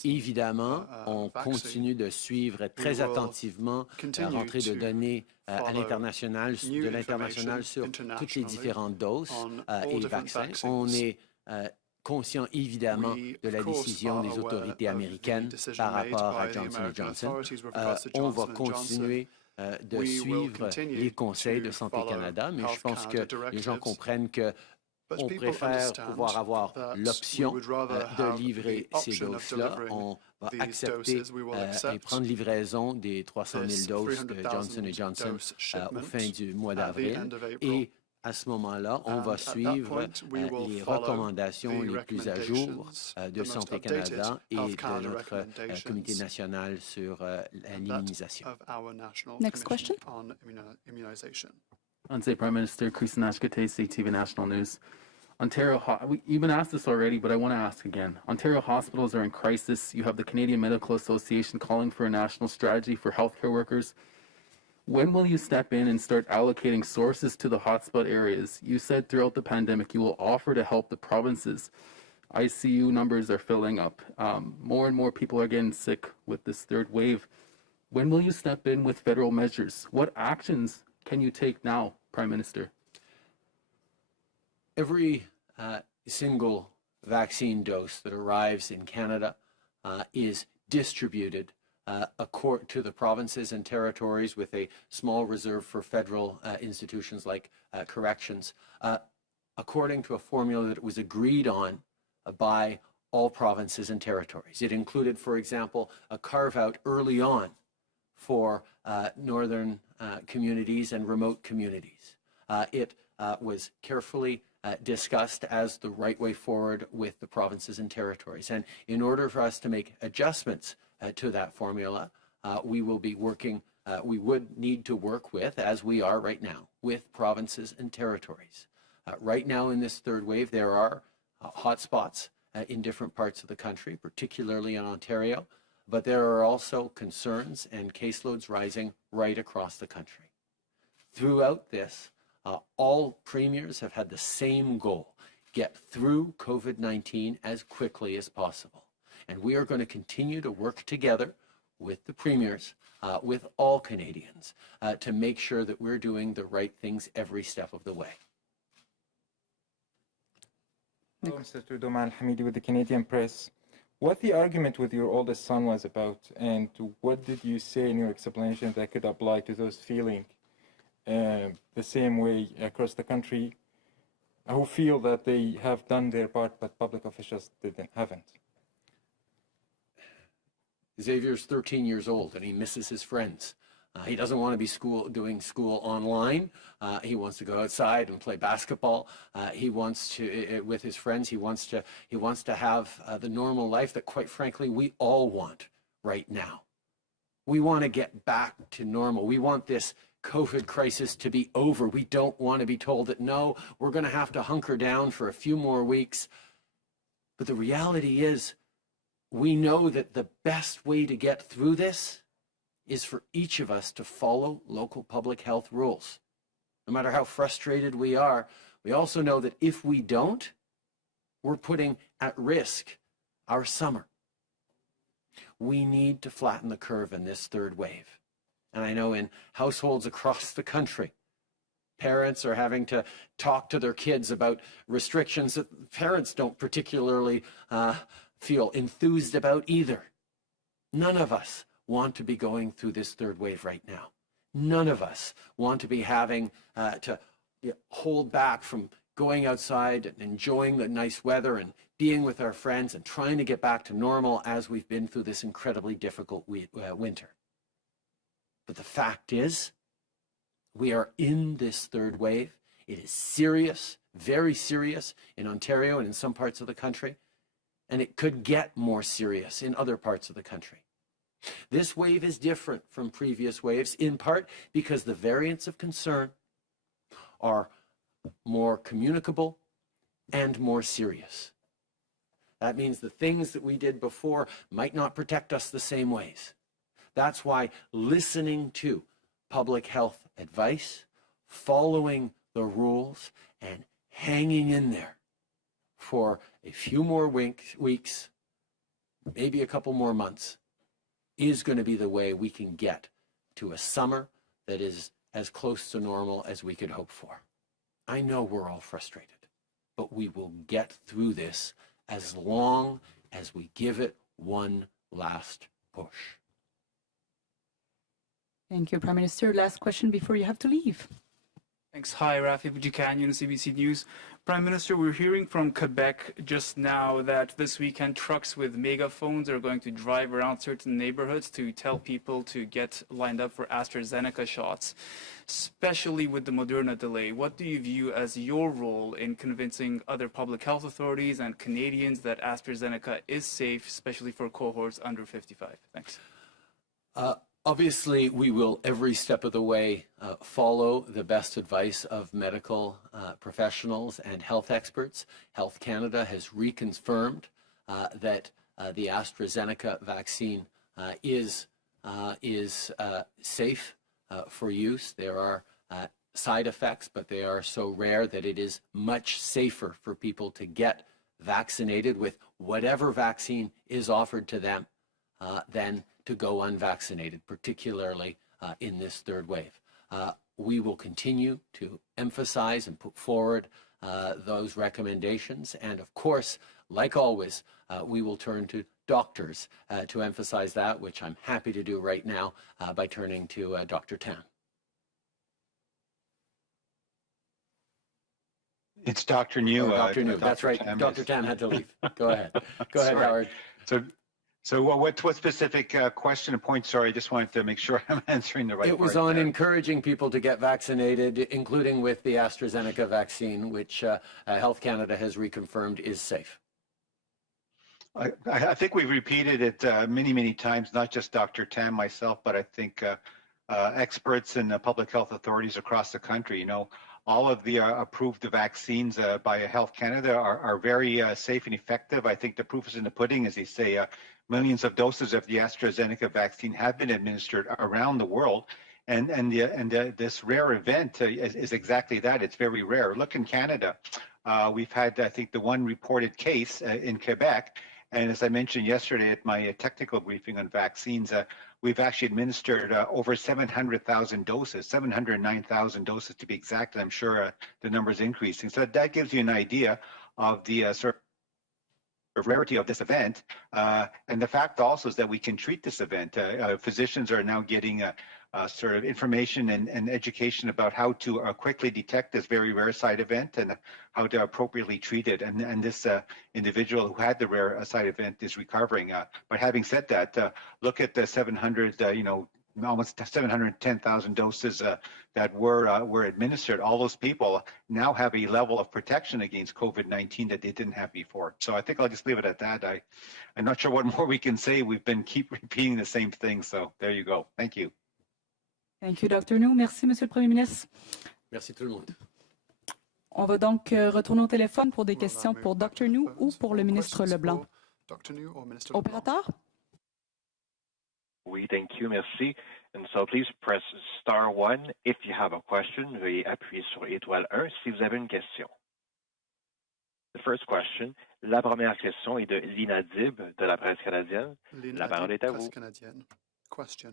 Évidemment, on continue de suivre très attentivement la rentrée de données à l'international, de l'international sur toutes les différentes doses et vaccins. On est conscient évidemment de la décision des autorités américaines par rapport à Johnson & Johnson. On va continuer de suivre les conseils de Santé Canada, mais je pense que les gens comprennent que on préfère pouvoir avoir l'option de livrer ces doses-là. On va accepter et prendre livraison des 300 000 doses de Johnson & Johnson au fin du mois d'avril. Et à ce moment-là, on va suivre les recommandations les plus à jour de Santé Canada et de notre Comité national sur l'immunisation. Next question. Prime Minister, Chris Nashkatesi, TV National News. Ontario, you've been asked this already, but I want to ask again. Ontario hospitals are in crisis. You have the Canadian Medical Association calling for a national strategy for healthcare workers. When will you step in and start allocating sources to the hotspot areas? You said throughout the pandemic you will offer to help the provinces. ICU numbers are filling up. More and more people are getting sick with this third wave. When will you step in with federal measures? What actions can you take now, Prime Minister? Every single vaccine dose that arrives in Canada is distributed to the provinces and territories with a small reserve for federal institutions like corrections, according to a formula that was agreed on by all provinces and territories. It included, for example, a carve-out early on for northern communities and remote communities. It was carefully discussed as the right way forward with the provinces and territories. And in order for us to make adjustments to that formula, we will be working, we would need to work with, as we are right now, with provinces and territories. Right now in this third wave, there are hotspots in different parts of the country, particularly in Ontario, but there are also concerns and caseloads rising right across the country. Throughout this, all premiers have had the same goal: get through COVID-19 as quickly as possible. And we are going to continue to work together with the premiers, with all Canadians, to make sure that we're doing the right things every step of the way. Hello, Mr. Trudeau, Hamidi with the Canadian Press. What the argument with your oldest son was about, and what did you say in your explanation that could apply to those feeling the same way across the country, who feel that they have done their part but public officials haven't? Xavier's 13 years old and he misses his friends. He doesn't want to be doing school online. He wants to go outside and play basketball. He wants to, with his friends, he wants to have the normal life that, quite frankly, we all want right now. We want to get back to normal. We want this COVID crisis to be over. We don't want to be told that, no, we're going to have to hunker down for a few more weeks. But the reality is, we know that the best way to get through this is for each of us to follow local public health rules. No matter how frustrated we are, we also know that if we don't, we're putting at risk our summer. We need to flatten the curve in this third wave. And I know in households across the country, parents are having to talk to their kids about restrictions that parents don't particularly feel enthused about either. None of us want to be going through this third wave right now. None of us want to be having to hold back from going outside and enjoying the nice weather and being with our friends and trying to get back to normal as we've been through this incredibly difficult winter. But the fact is, we are in this third wave. It is serious, very serious in Ontario and in some parts of the country, and it could get more serious in other parts of the country. This wave is different from previous waves, in part because the variants of concern are more communicable and more serious. That means the things that we did before might not protect us the same ways. That's why listening to public health advice, following the rules, and hanging in there for a few more weeks, maybe a couple more months, is going to be the way we can get to a summer that is as close to normal as we could hope for. I know we're all frustrated, but we will get through this as long as we give it one last push. Thank you, Prime Minister. Last question before you have to leave. Thanks. Hi, Rafi Bujikanian, CBC News. Prime Minister, we're hearing from Quebec just now that this weekend trucks with megaphones are going to drive around certain neighborhoods to tell people to get lined up for AstraZeneca shots, especially with the Moderna delay. What do you view as your role in convincing other public health authorities and Canadians that AstraZeneca is safe, especially for cohorts under 55? Thanks. Obviously, we will every step of the way follow the best advice of medical professionals and health experts. Health Canada has reconfirmed that the AstraZeneca vaccine is safe for use. There are side effects, but they are so rare that it is much safer for people to get vaccinated with whatever vaccine is offered to them than to go unvaccinated, particularly in this third wave. We will continue to emphasize and put forward those recommendations. And of course, like always, we will turn to doctors to emphasize that, which I'm happy to do right now by turning to Dr. Tan. It's Dr. New. Dr. New, that's right. Tam Dr. Tan had to leave. Go ahead. Go ahead, Howard. So what specific question and point? Sorry, I just wanted to make sure I'm answering the right. It was on encouraging people to get vaccinated, including with the AstraZeneca vaccine, which Health Canada has reconfirmed is safe. I think we've repeated it many times, not just Dr. Tam, myself, but I think experts and public health authorities across the country. You know, all of the approved vaccines by Health Canada are very safe and effective. I think the proof is in the pudding, as they say. Millions of doses of the AstraZeneca vaccine have been administered around the world. And this rare event is exactly that. It's very rare. Look in Canada. We've had, I think, the one reported case in Quebec. And as I mentioned yesterday at my technical briefing on vaccines, we've actually administered over 700,000 doses, 709,000 doses to be exact. And I'm sure the number is increasing. So that gives you an idea of the sort of rarity of this event. And the fact also is that we can treat this event. Physicians are now getting sort of information and education about how to quickly detect this very rare side event and how to appropriately treat it. And this individual who had the rare side event is recovering. But having said that, look at the 700, almost 710,000 doses that were administered. All those people now have a level of protection against COVID-19 that they didn't have before. So I think I'll just leave it at that. I'm not sure what more we can say. We've been keep repeating the same thing. So there you go. Thank you. Thank you, Dr. New. Merci, Monsieur le Premier ministre. Merci tout le monde. On va donc retourner au téléphone pour des questions pour Dr. New ou pour le ministre Leblanc. Opérateur? Oui, thank you, merci. And so please press star 1 if you have a question. Veuillez appuyer sur étoile 1 si vous avez une question. The first question. La première question est de Lina Dib de la presse canadienne. La parole est à vous. Question.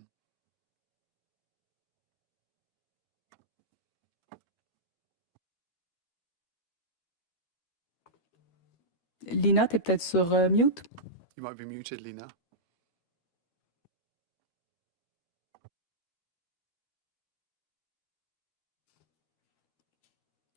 Lina, tu es peut-être sur mute? You might be muted, Lina.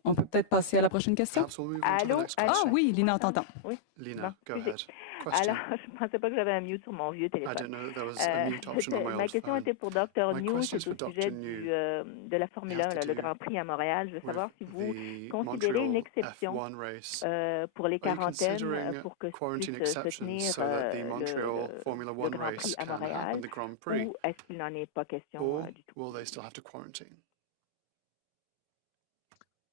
On peut peut-être passer à la prochaine question. Allô? Ah oui, Lina, on t'entend. Oui. Lina, go ahead. Question. Alors, je ne pensais pas que j'avais un mute sur mon vieux téléphone. I didn't know there was a mute option on my old Ma question phone. était pour Dr. My New, question c'est is au for sujet Dr. de la Formule 1, le Grand Prix à Montréal. Je veux savoir si vous considérez une exception pour les quarantaines pour que puisse se tenir le Grand Prix à Montréal, ou est-ce qu'il n'en est pas question du tout? Will they still have to quarantine?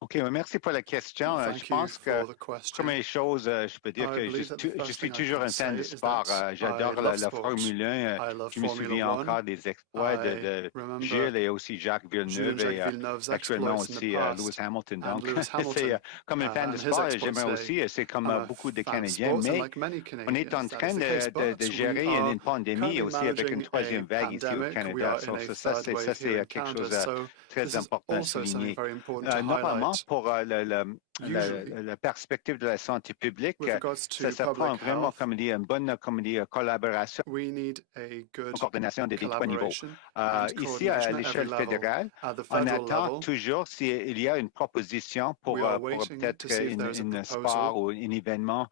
OK, merci pour la question. Je pense que, première chose, je peux dire que je suis toujours un fan de sport. J'adore la Formule 1. Je me souviens encore des exploits de Gilles et aussi Jacques Villeneuve et actuellement aussi Lewis Hamilton. Donc, c'est comme un fan de sport, j'aimerais aussi, c'est comme beaucoup de Canadiens, mais on est en train de gérer une pandémie aussi avec une troisième vague ici au Canada. Ça, c'est quelque chose de très important à souligner. Normalement, pour la perspective de la santé publique, ça prend vraiment, comme dit, une bonne collaboration, une coordination des trois niveaux. Ici, à l'échelle fédérale, on attend toujours s'il y a une proposition pour peut-être un sport ou un événement,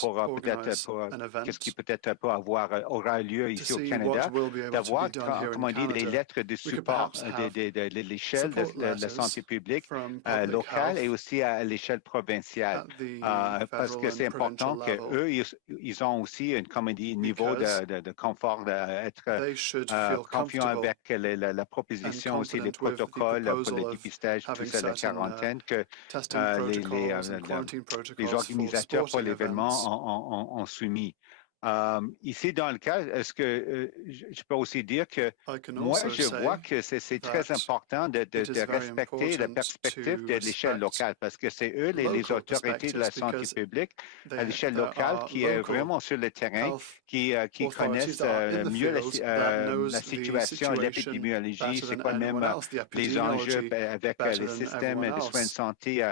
pour peut-être qu'est-ce qui peut-être aura lieu ici au Canada, d'avoir, comment dire, les lettres de support de l'échelle de la santé publique locale et aussi à l'échelle provinciale, parce que c'est important qu'eux, ils ont aussi un niveau de confort, d'être confiants avec la proposition aussi des protocoles pour le dépistage, tout ça, la quarantaine, que les organisateurs pour l'événement ont soumis. Ici, dans le cas, est-ce que je peux aussi dire que moi, je vois que c'est très important de respecter la perspective de l'échelle locale, parce que c'est eux, les autorités de la santé publique à l'échelle locale, qui est vraiment sur le terrain, qui connaissent mieux la situation, l'épidémiologie, c'est quoi même les enjeux avec les systèmes de soins de santé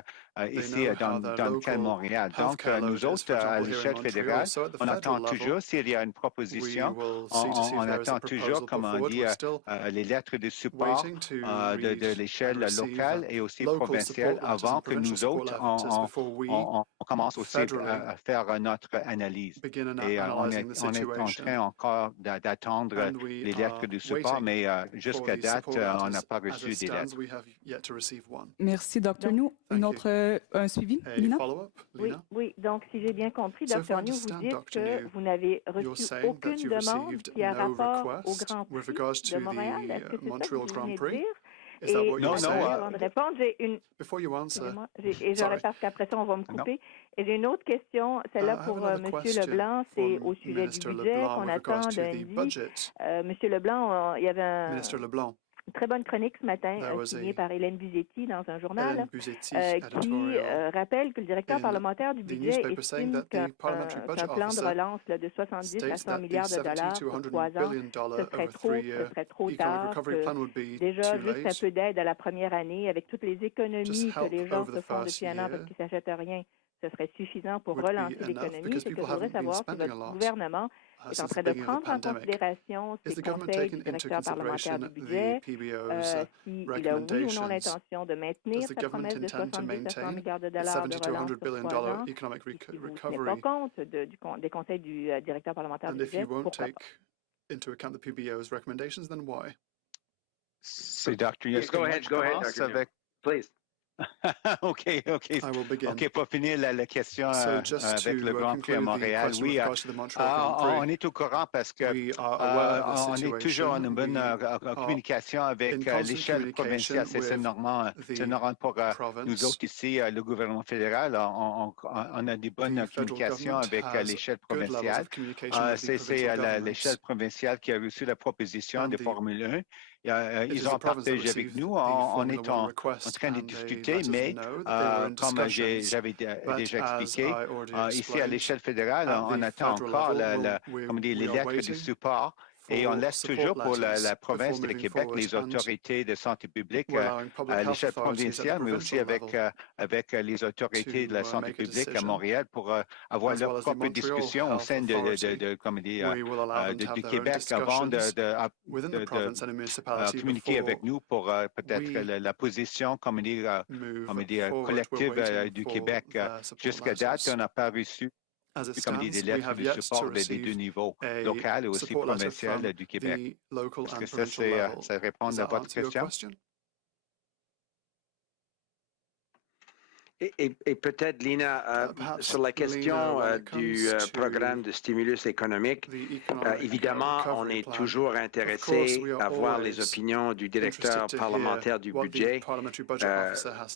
ici dans le cas de Montréal. Donc, nous autres, à l'échelle fédérale, on attend toujours, s'il y a une proposition, on attend toujours, comme on dit, les lettres de support de l'échelle locale et aussi provinciale avant que nous autres, on commence aussi à faire notre analyse. Et on est en train encore d'attendre les lettres de support, mais jusqu'à date, on n'a pas reçu des lettres. Merci, Dr. New. Un suivi, Lina? Oui. Donc, si j'ai bien compris, Dr. New, vous dites que vous n'avez reçu aucune demande qui a rapport au Grand Prix de Montréal. Est-ce que c'est ça que vous venez de dire? Avant de répondre, j'ai une... Et je répète qu'après ça, on va me couper. Et j'ai une autre question, celle-là pour M. Leblanc, c'est au sujet du budget qu'on attend lundi. M. Leblanc, il y avait une très bonne chronique ce matin, signée par Hélène Buzetti dans un journal, qui rappelle que le directeur parlementaire du budget estime qu'un plan de relance de 70 à 100 milliards de dollars pour 3 ans, ce serait trop tard, que déjà juste un peu d'aide à la première année, avec toutes les économies que les gens se font depuis un an parce qu'ils ne s'achètent rien, ce serait suffisant pour relancer l'économie. C'est que je voudrais savoir si votre gouvernement est en train de prendre en considération ces conseils du directeur parlementaire du budget, s'il a oui ou non l'intention de maintenir sa promesse de 70 à 100 milliards de dollars de relance pour 3 ans, et si vous ne tenez pas compte des conseils du directeur parlementaire du budget, pourquoi pas? C'est Dr. Yes. Go ahead, Dr. Please. OK, pour finir la question avec le Grand Prix à Montréal, oui, on est au courant parce que on est toujours en une bonne communication avec l'échelle provinciale. C'est normal pour nous autres ici, le gouvernement fédéral. On a des bonnes communications avec l'échelle provinciale. C'est l'échelle provinciale qui a reçu la proposition de Formule 1. Ils ont partagé avec nous, on est en train de discuter, mais comme j'avais déjà expliqué, ici à l'échelle fédérale, on attend encore les lettres de support. Et on laisse toujours pour la province de Québec les autorités de santé publique à l'échelle provinciale, mais aussi avec les autorités de la santé publique à Montréal pour avoir leur propre discussion au sein du Québec avant de communiquer avec nous pour peut-être la position collective du Québec. Jusqu'à date, on n'a pas reçu comme des lettres de support des deux niveaux, local et aussi provincial du Québec. Est-ce que ça répond à votre question? Et peut-être, Lina, sur la question du programme de stimulus économique, évidemment, on est toujours intéressé à voir les opinions du directeur parlementaire du budget.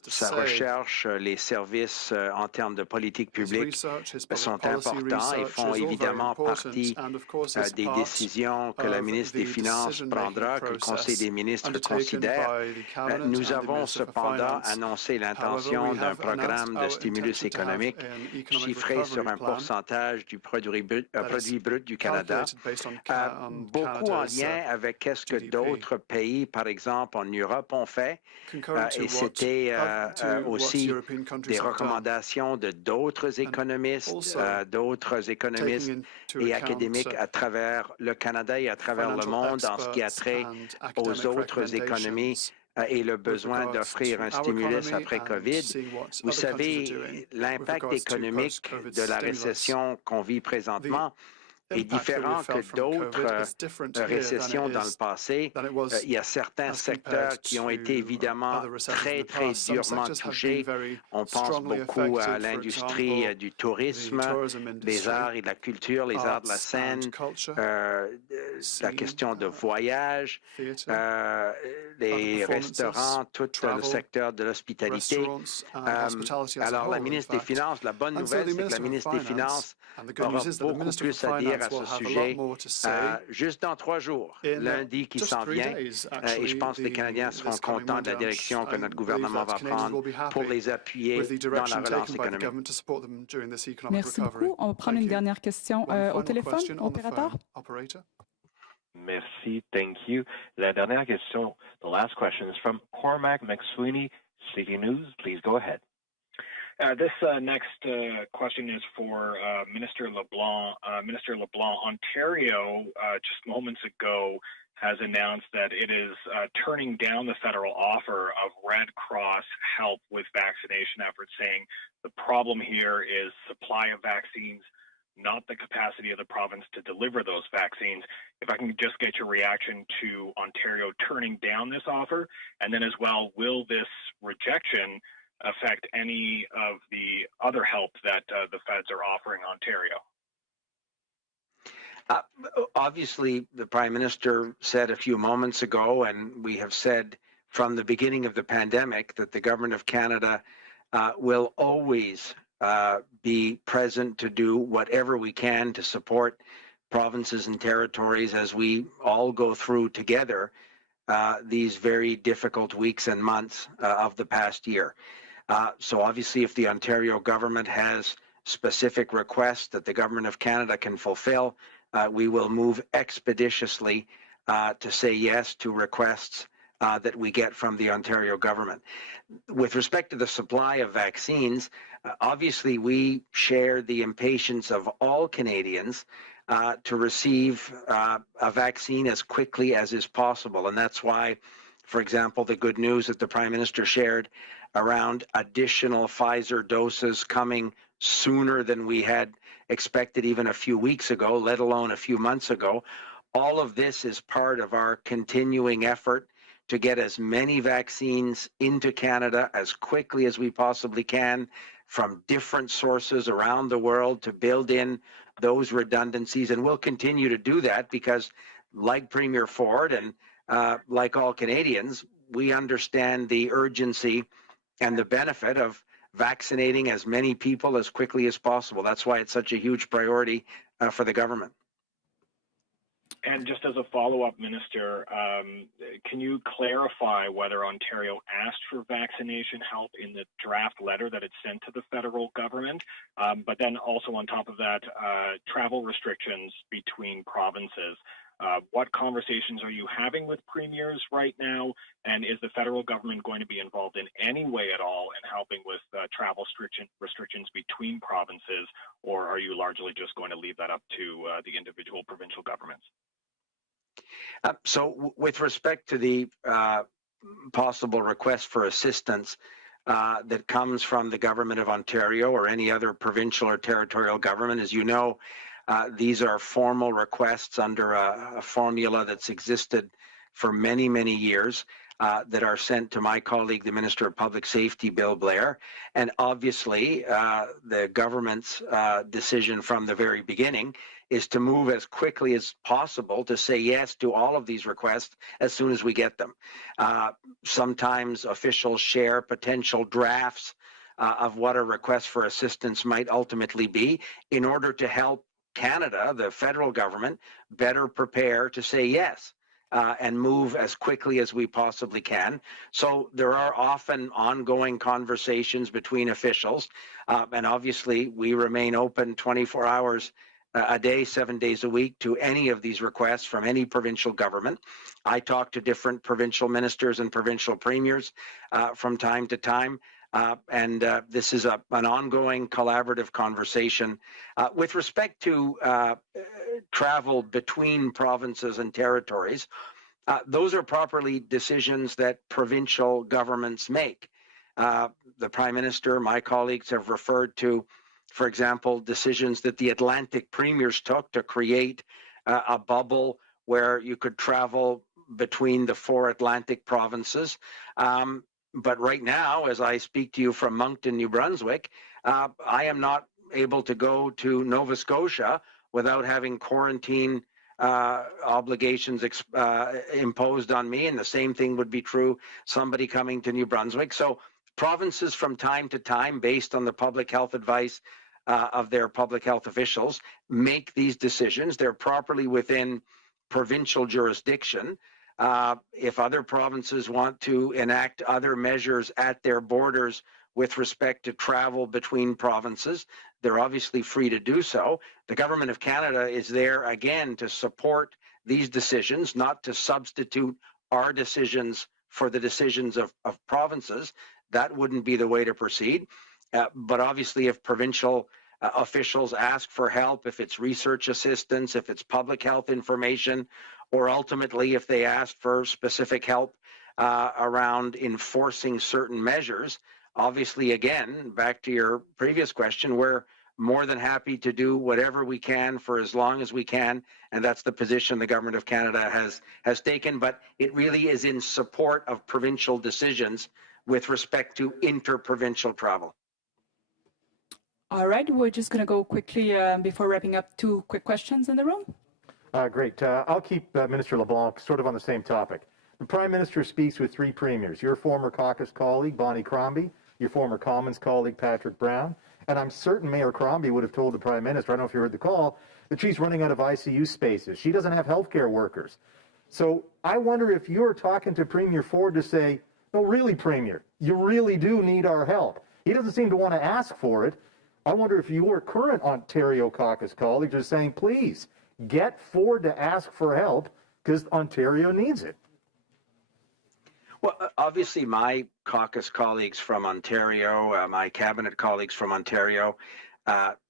Sa recherche, les services en termes de politique publique sont importants et font évidemment partie des décisions que la ministre des Finances prendra, que le Conseil des ministres considère. Nous avons cependant annoncé l'intention d'un programme de stimulus économique chiffré sur un pourcentage du produit brut du Canada, beaucoup en lien avec ce que d'autres pays, par exemple en Europe, ont fait. Et c'était aussi des recommandations de d'autres économistes et académiques à travers le Canada et à travers le monde en ce qui a trait aux autres économies et le besoin d'offrir un stimulus après COVID. Vous savez, l'impact économique de la récession qu'on vit présentement est différent que d'autres récessions dans le passé. Il y a certains secteurs qui ont été évidemment très, très durement touchés. On pense beaucoup à l'industrie du tourisme, des arts et de la culture, les arts de la scène, la question de voyage, les restaurants, tout le secteur de l'hospitalité. Alors, la ministre des Finances, la bonne nouvelle, c'est que la ministre des Finances aura beaucoup plus à dire dire à ce sujet juste dans 3 jours, lundi qui s'en vient. Et je pense que les Canadiens seront contents de la direction que notre gouvernement va prendre pour les appuyer dans la relance économique. Merci beaucoup. On va prendre une dernière question au téléphone, opérateur. Merci, thank you. La dernière question, the last question is from Cormac McSweeney, City News. Please go ahead. This next question is for Minister LeBlanc. Minister LeBlanc, Ontario just moments ago has announced that it is turning down the federal offer of Red Cross help with vaccination efforts, saying the problem here is supply of vaccines, not the capacity of the province to deliver those vaccines. If I can just get your reaction to Ontario turning down this offer, and then as well, will this rejection affect any of the other help that the feds are offering Ontario? Obviously, the Prime Minister said a few moments ago, and we have said from the beginning of the pandemic, that the Government of Canada will always be present to do whatever we can to support provinces and territories as we all go through together these very difficult weeks and months of the past year. So obviously, if the Ontario government has specific requests that the Government of Canada can fulfill, we will move expeditiously to say yes to requests that we get from the Ontario government. With respect to the supply of vaccines, obviously we share the impatience of all Canadians to receive a vaccine as quickly as is possible. And that's why, for example, the good news that the Prime Minister shared around additional Pfizer doses coming sooner than we had expected even a few weeks ago, let alone a few months ago. All of this is part of our continuing effort to get as many vaccines into Canada as quickly as we possibly can from different sources around the world to build in those redundancies. And we'll continue to do that because, like Premier Ford and like all Canadians, we understand the urgency and the benefit of vaccinating as many people as quickly as possible. That's why it's such a huge priority for the government. And just as a follow-up, Minister, can you clarify whether Ontario asked for vaccination help in the draft letter that it sent to the federal government? But then also on top of that, travel restrictions between provinces. What conversations are you having with premiers right now? And is the federal government going to be involved in any way at all in helping with travel restrictions between provinces? Or are you largely just going to leave that up to the individual provincial governments? So with respect to the possible request for assistance that comes from the Government of Ontario or any other provincial or territorial government, as you know, these are formal requests under a formula that's existed for many, many years that are sent to my colleague, the Minister of Public Safety, Bill Blair. And obviously, the government's decision from the very beginning is to move as quickly as possible to say yes to all of these requests as soon as we get them. Sometimes officials share potential drafts of what a request for assistance might ultimately be in order to help Canada, the federal government, better prepare to say yes and move as quickly as we possibly can. So there are often ongoing conversations between officials, and obviously we remain open 24 hours a day, 7 days a week to any of these requests from any provincial government. I talk to different provincial ministers and provincial premiers from time to time. And this is an ongoing collaborative conversation. With respect to travel between provinces and territories, those are properly decisions that provincial governments make. The Prime Minister, my colleagues have referred to, for example, decisions that the Atlantic premiers took to create a bubble where you could travel between the 4 Atlantic provinces. But right now, as I speak to you from Moncton, New Brunswick, I am not able to go to Nova Scotia without having quarantine obligations imposed on me, and the same thing would be true somebody coming to New Brunswick. So provinces from time to time, based on the public health advice of their public health officials make these decisions. They're properly within provincial jurisdiction. If other provinces want to enact other measures at their borders with respect to travel between provinces, they're obviously free to do so. The Government of Canada is there, again, to support these decisions, not to substitute our decisions for the decisions of provinces. That wouldn't be the way to proceed. But obviously, if provincial officials ask for help, if it's research assistance, if it's public health information, or ultimately if they ask for specific help around enforcing certain measures, obviously, again, back to your previous question, we're more than happy to do whatever we can for as long as we can, and that's the position the Government of Canada has taken, but it really is in support of provincial decisions with respect to inter-provincial travel. All right, we're just going to go quickly before wrapping up, 2 quick questions in the room. Great. I'll keep Minister LeBlanc sort of on the same topic. The Prime Minister speaks with 3 premiers, your former caucus colleague, Bonnie Crombie, your former Commons colleague, Patrick Brown, and I'm certain Mayor Crombie would have told the Prime Minister, I don't know if you heard the call, that she's running out of ICU spaces. She doesn't have healthcare workers. So I wonder if you're talking to Premier Ford to say, no, really, Premier, you really do need our help. He doesn't seem to want to ask for it. I wonder if your current Ontario caucus colleagues are saying, please, get Ford to ask for help because Ontario needs it. Well, obviously, my caucus colleagues from Ontario, my cabinet colleagues from Ontario,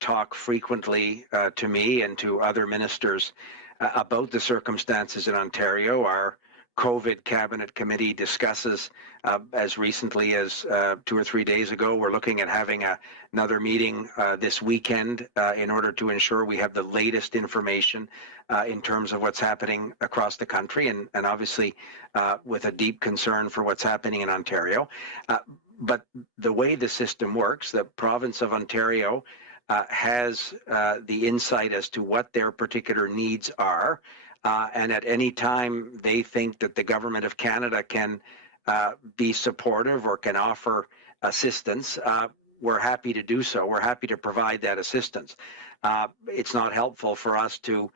talk frequently to me and to other ministers about the circumstances in Ontario. Our COVID cabinet committee discusses as recently as 2 or 3 days ago. We're looking at having another meeting this weekend in order to ensure we have the latest information in terms of what's happening across the country, and obviously with a deep concern for what's happening in Ontario. But the way the system works, the province of Ontario has the insight as to what their particular needs are. And at any time they think that the Government of Canada can be supportive or can offer assistance, we're happy to do so. We're happy to provide that assistance. It's not helpful for us to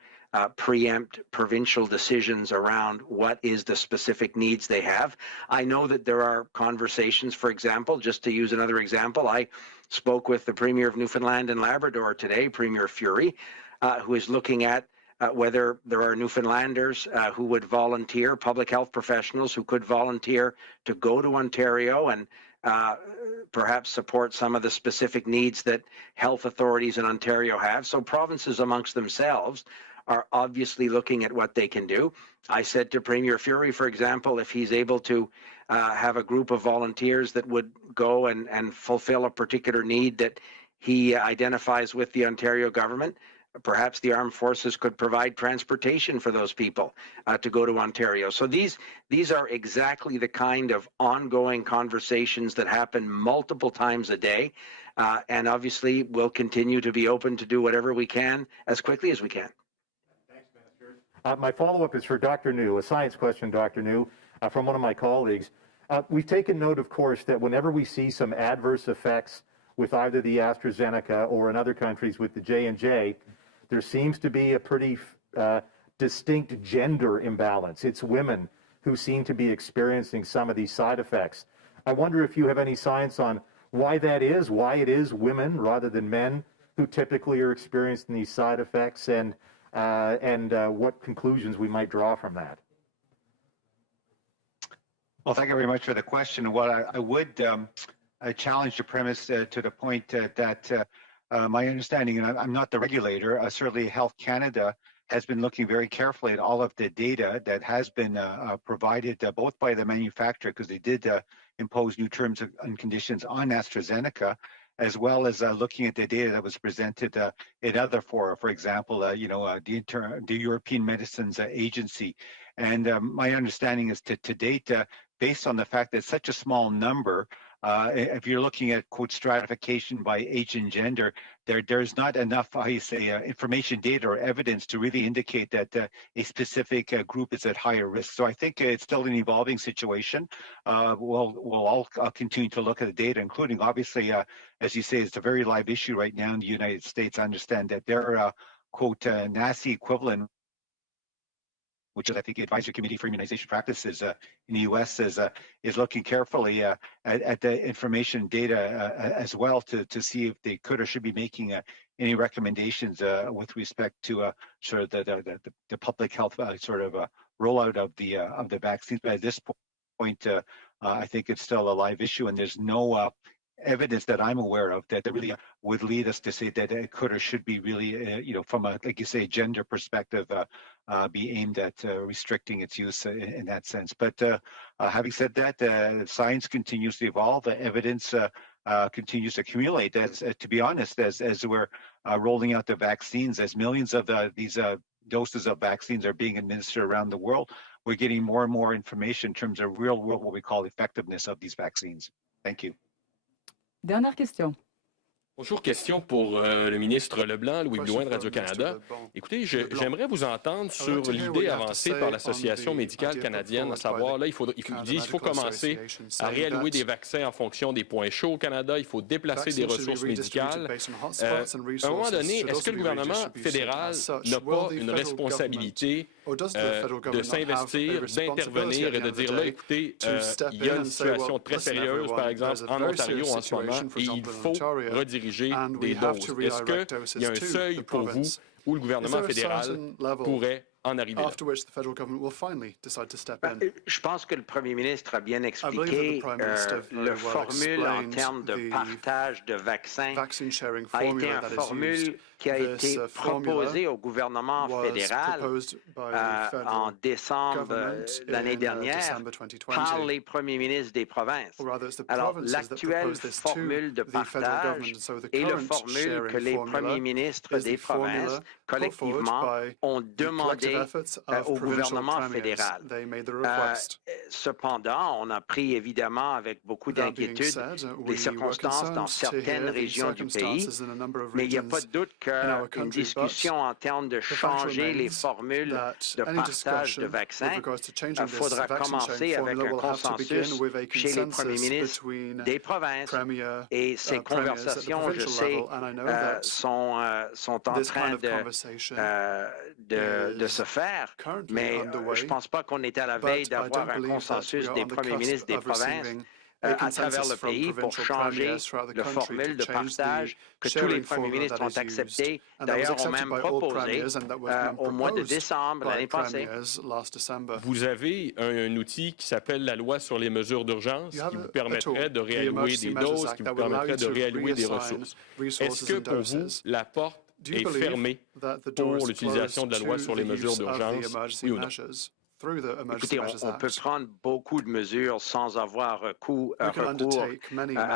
preempt provincial decisions around what is the specific needs they have. I know that there are conversations, for example, just to use another example, I spoke with the Premier of Newfoundland and Labrador today, Premier Fury, who is looking at whether there are Newfoundlanders who would volunteer, public health professionals who could volunteer to go to Ontario and perhaps support some of the specific needs that health authorities in Ontario have. So provinces amongst themselves are obviously looking at what they can do. I said to Premier Fury, for example, if he's able to have a group of volunteers that would go and fulfill a particular need that he identifies with the Ontario government, perhaps the armed forces could provide transportation for those people to go to Ontario. So these are exactly the kind of ongoing conversations that happen multiple times a day. And obviously, we'll continue to be open to do whatever we can as quickly as we can. Thanks, Minister. My follow-up is for Dr. New, a science question, Dr. New, from one of my colleagues. We've taken note, of course, that whenever we see some adverse effects with either the AstraZeneca or in other countries with the J&J, there seems to be a pretty distinct gender imbalance. It's women who seem to be experiencing some of these side effects. I wonder if you have any science on why that is, why it is women rather than men who typically are experiencing these side effects, and what conclusions we might draw from that. Well, thank you very much for the question. Well, I would challenge the premise to the point that my understanding, and I'm not the regulator, certainly Health Canada has been looking very carefully at all of the data that has been provided both by the manufacturer, because they did impose new terms and conditions on AstraZeneca, as well as looking at the data that was presented in other fora, for example, the European Medicines Agency. And my understanding is to date, based on the fact that such a small number if you're looking at, quote, stratification by age and gender, there's not enough, information, data, or evidence to really indicate that a specific group is at higher risk. So I think it's still an evolving situation. We'll all continue to look at the data, including, obviously, as you say, it's a very live issue right now in the United States. I understand that their, quote, NACI equivalent, which is, I think, the Advisory Committee for Immunization Practices in the U.S. is looking carefully at the information data as well to see if they could or should be making any recommendations with respect to sort of the public health rollout of the vaccines. But at this point, I think it's still a live issue, and there's no evidence that I'm aware of that really would lead us to say that it could or should be really, from a, like you say, gender perspective, be aimed at restricting its use in that sense. But having said that, science continues to evolve, evidence continues to accumulate. To be honest, as we're rolling out the vaccines, as millions of these doses of vaccines are being administered around the world, we're getting more and more information in terms of real world, what we call effectiveness of these vaccines. Thank you. Dernière question. Bonjour, question pour le ministre Leblanc, Louis Blouin de Radio-Canada. Écoutez, j'aimerais vous entendre sur l'idée avancée par l'Association médicale canadienne, à savoir, là, il faut commencer à réallouer des vaccins en fonction des points chauds au Canada, il faut déplacer des ressources médicales. À un moment donné, est-ce que le gouvernement fédéral n'a pas une responsabilité de s'investir, d'intervenir et de dire, là, écoutez, il y a une situation très sérieuse, par exemple, en Ontario en ce moment, et il faut rediriger des doses. Est-ce qu'il y a un seuil pour vous où le gouvernement fédéral pourrait en arriver là? Je pense que le premier ministre a bien expliqué le formule en termes de partage de vaccins a été une formule qui a été proposée au gouvernement fédéral en décembre l'année dernière par les premiers ministres des provinces. Alors, l'actuelle formule de partage est la formule que les premiers ministres des provinces, collectivement, ont demandé au gouvernement fédéral. Cependant, on a pris évidemment avec beaucoup d'inquiétude les circonstances dans certaines régions du pays, mais il n'y a pas de doute qu'une discussion en termes de changer les formules de partage de vaccins, il faudra commencer avec un consensus chez les premiers ministres des provinces, et ces conversations, je sais, sont en train de se faire, mais je ne pense pas qu'on est à la veille d'avoir un consensus des premiers ministres des provinces à travers le pays pour changer la formule de partage que tous les premiers ministres ont accepté, d'ailleurs ont même proposé au mois de décembre l'année passée. Vous avez un outil qui s'appelle la loi sur les mesures d'urgence qui vous permettrait de réallouer des doses, qui vous permettrait de réallouer des ressources. Est-ce que pour vous, la porte est fermée pour l'utilisation de la loi sur les mesures d'urgence, oui ou non? Écoutez, on peut prendre beaucoup de mesures sans avoir recours à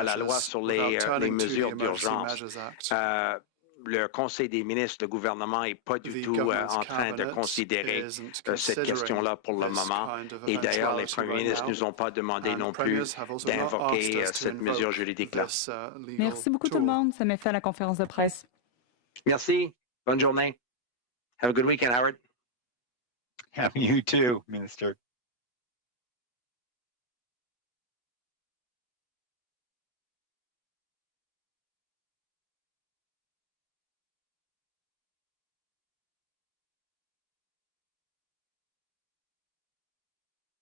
la loi sur les mesures d'urgence. Le Conseil des ministres, le gouvernement n'est pas du tout en train de considérer cette question-là pour le moment. Et d'ailleurs, les premiers ministres ne nous ont pas demandé non plus d'invoquer cette mesure juridique-là. Merci beaucoup tout le monde. Ça met fin à la conférence de presse. Merci. Bonne journée. Have a good weekend, Howard. You too, Minister.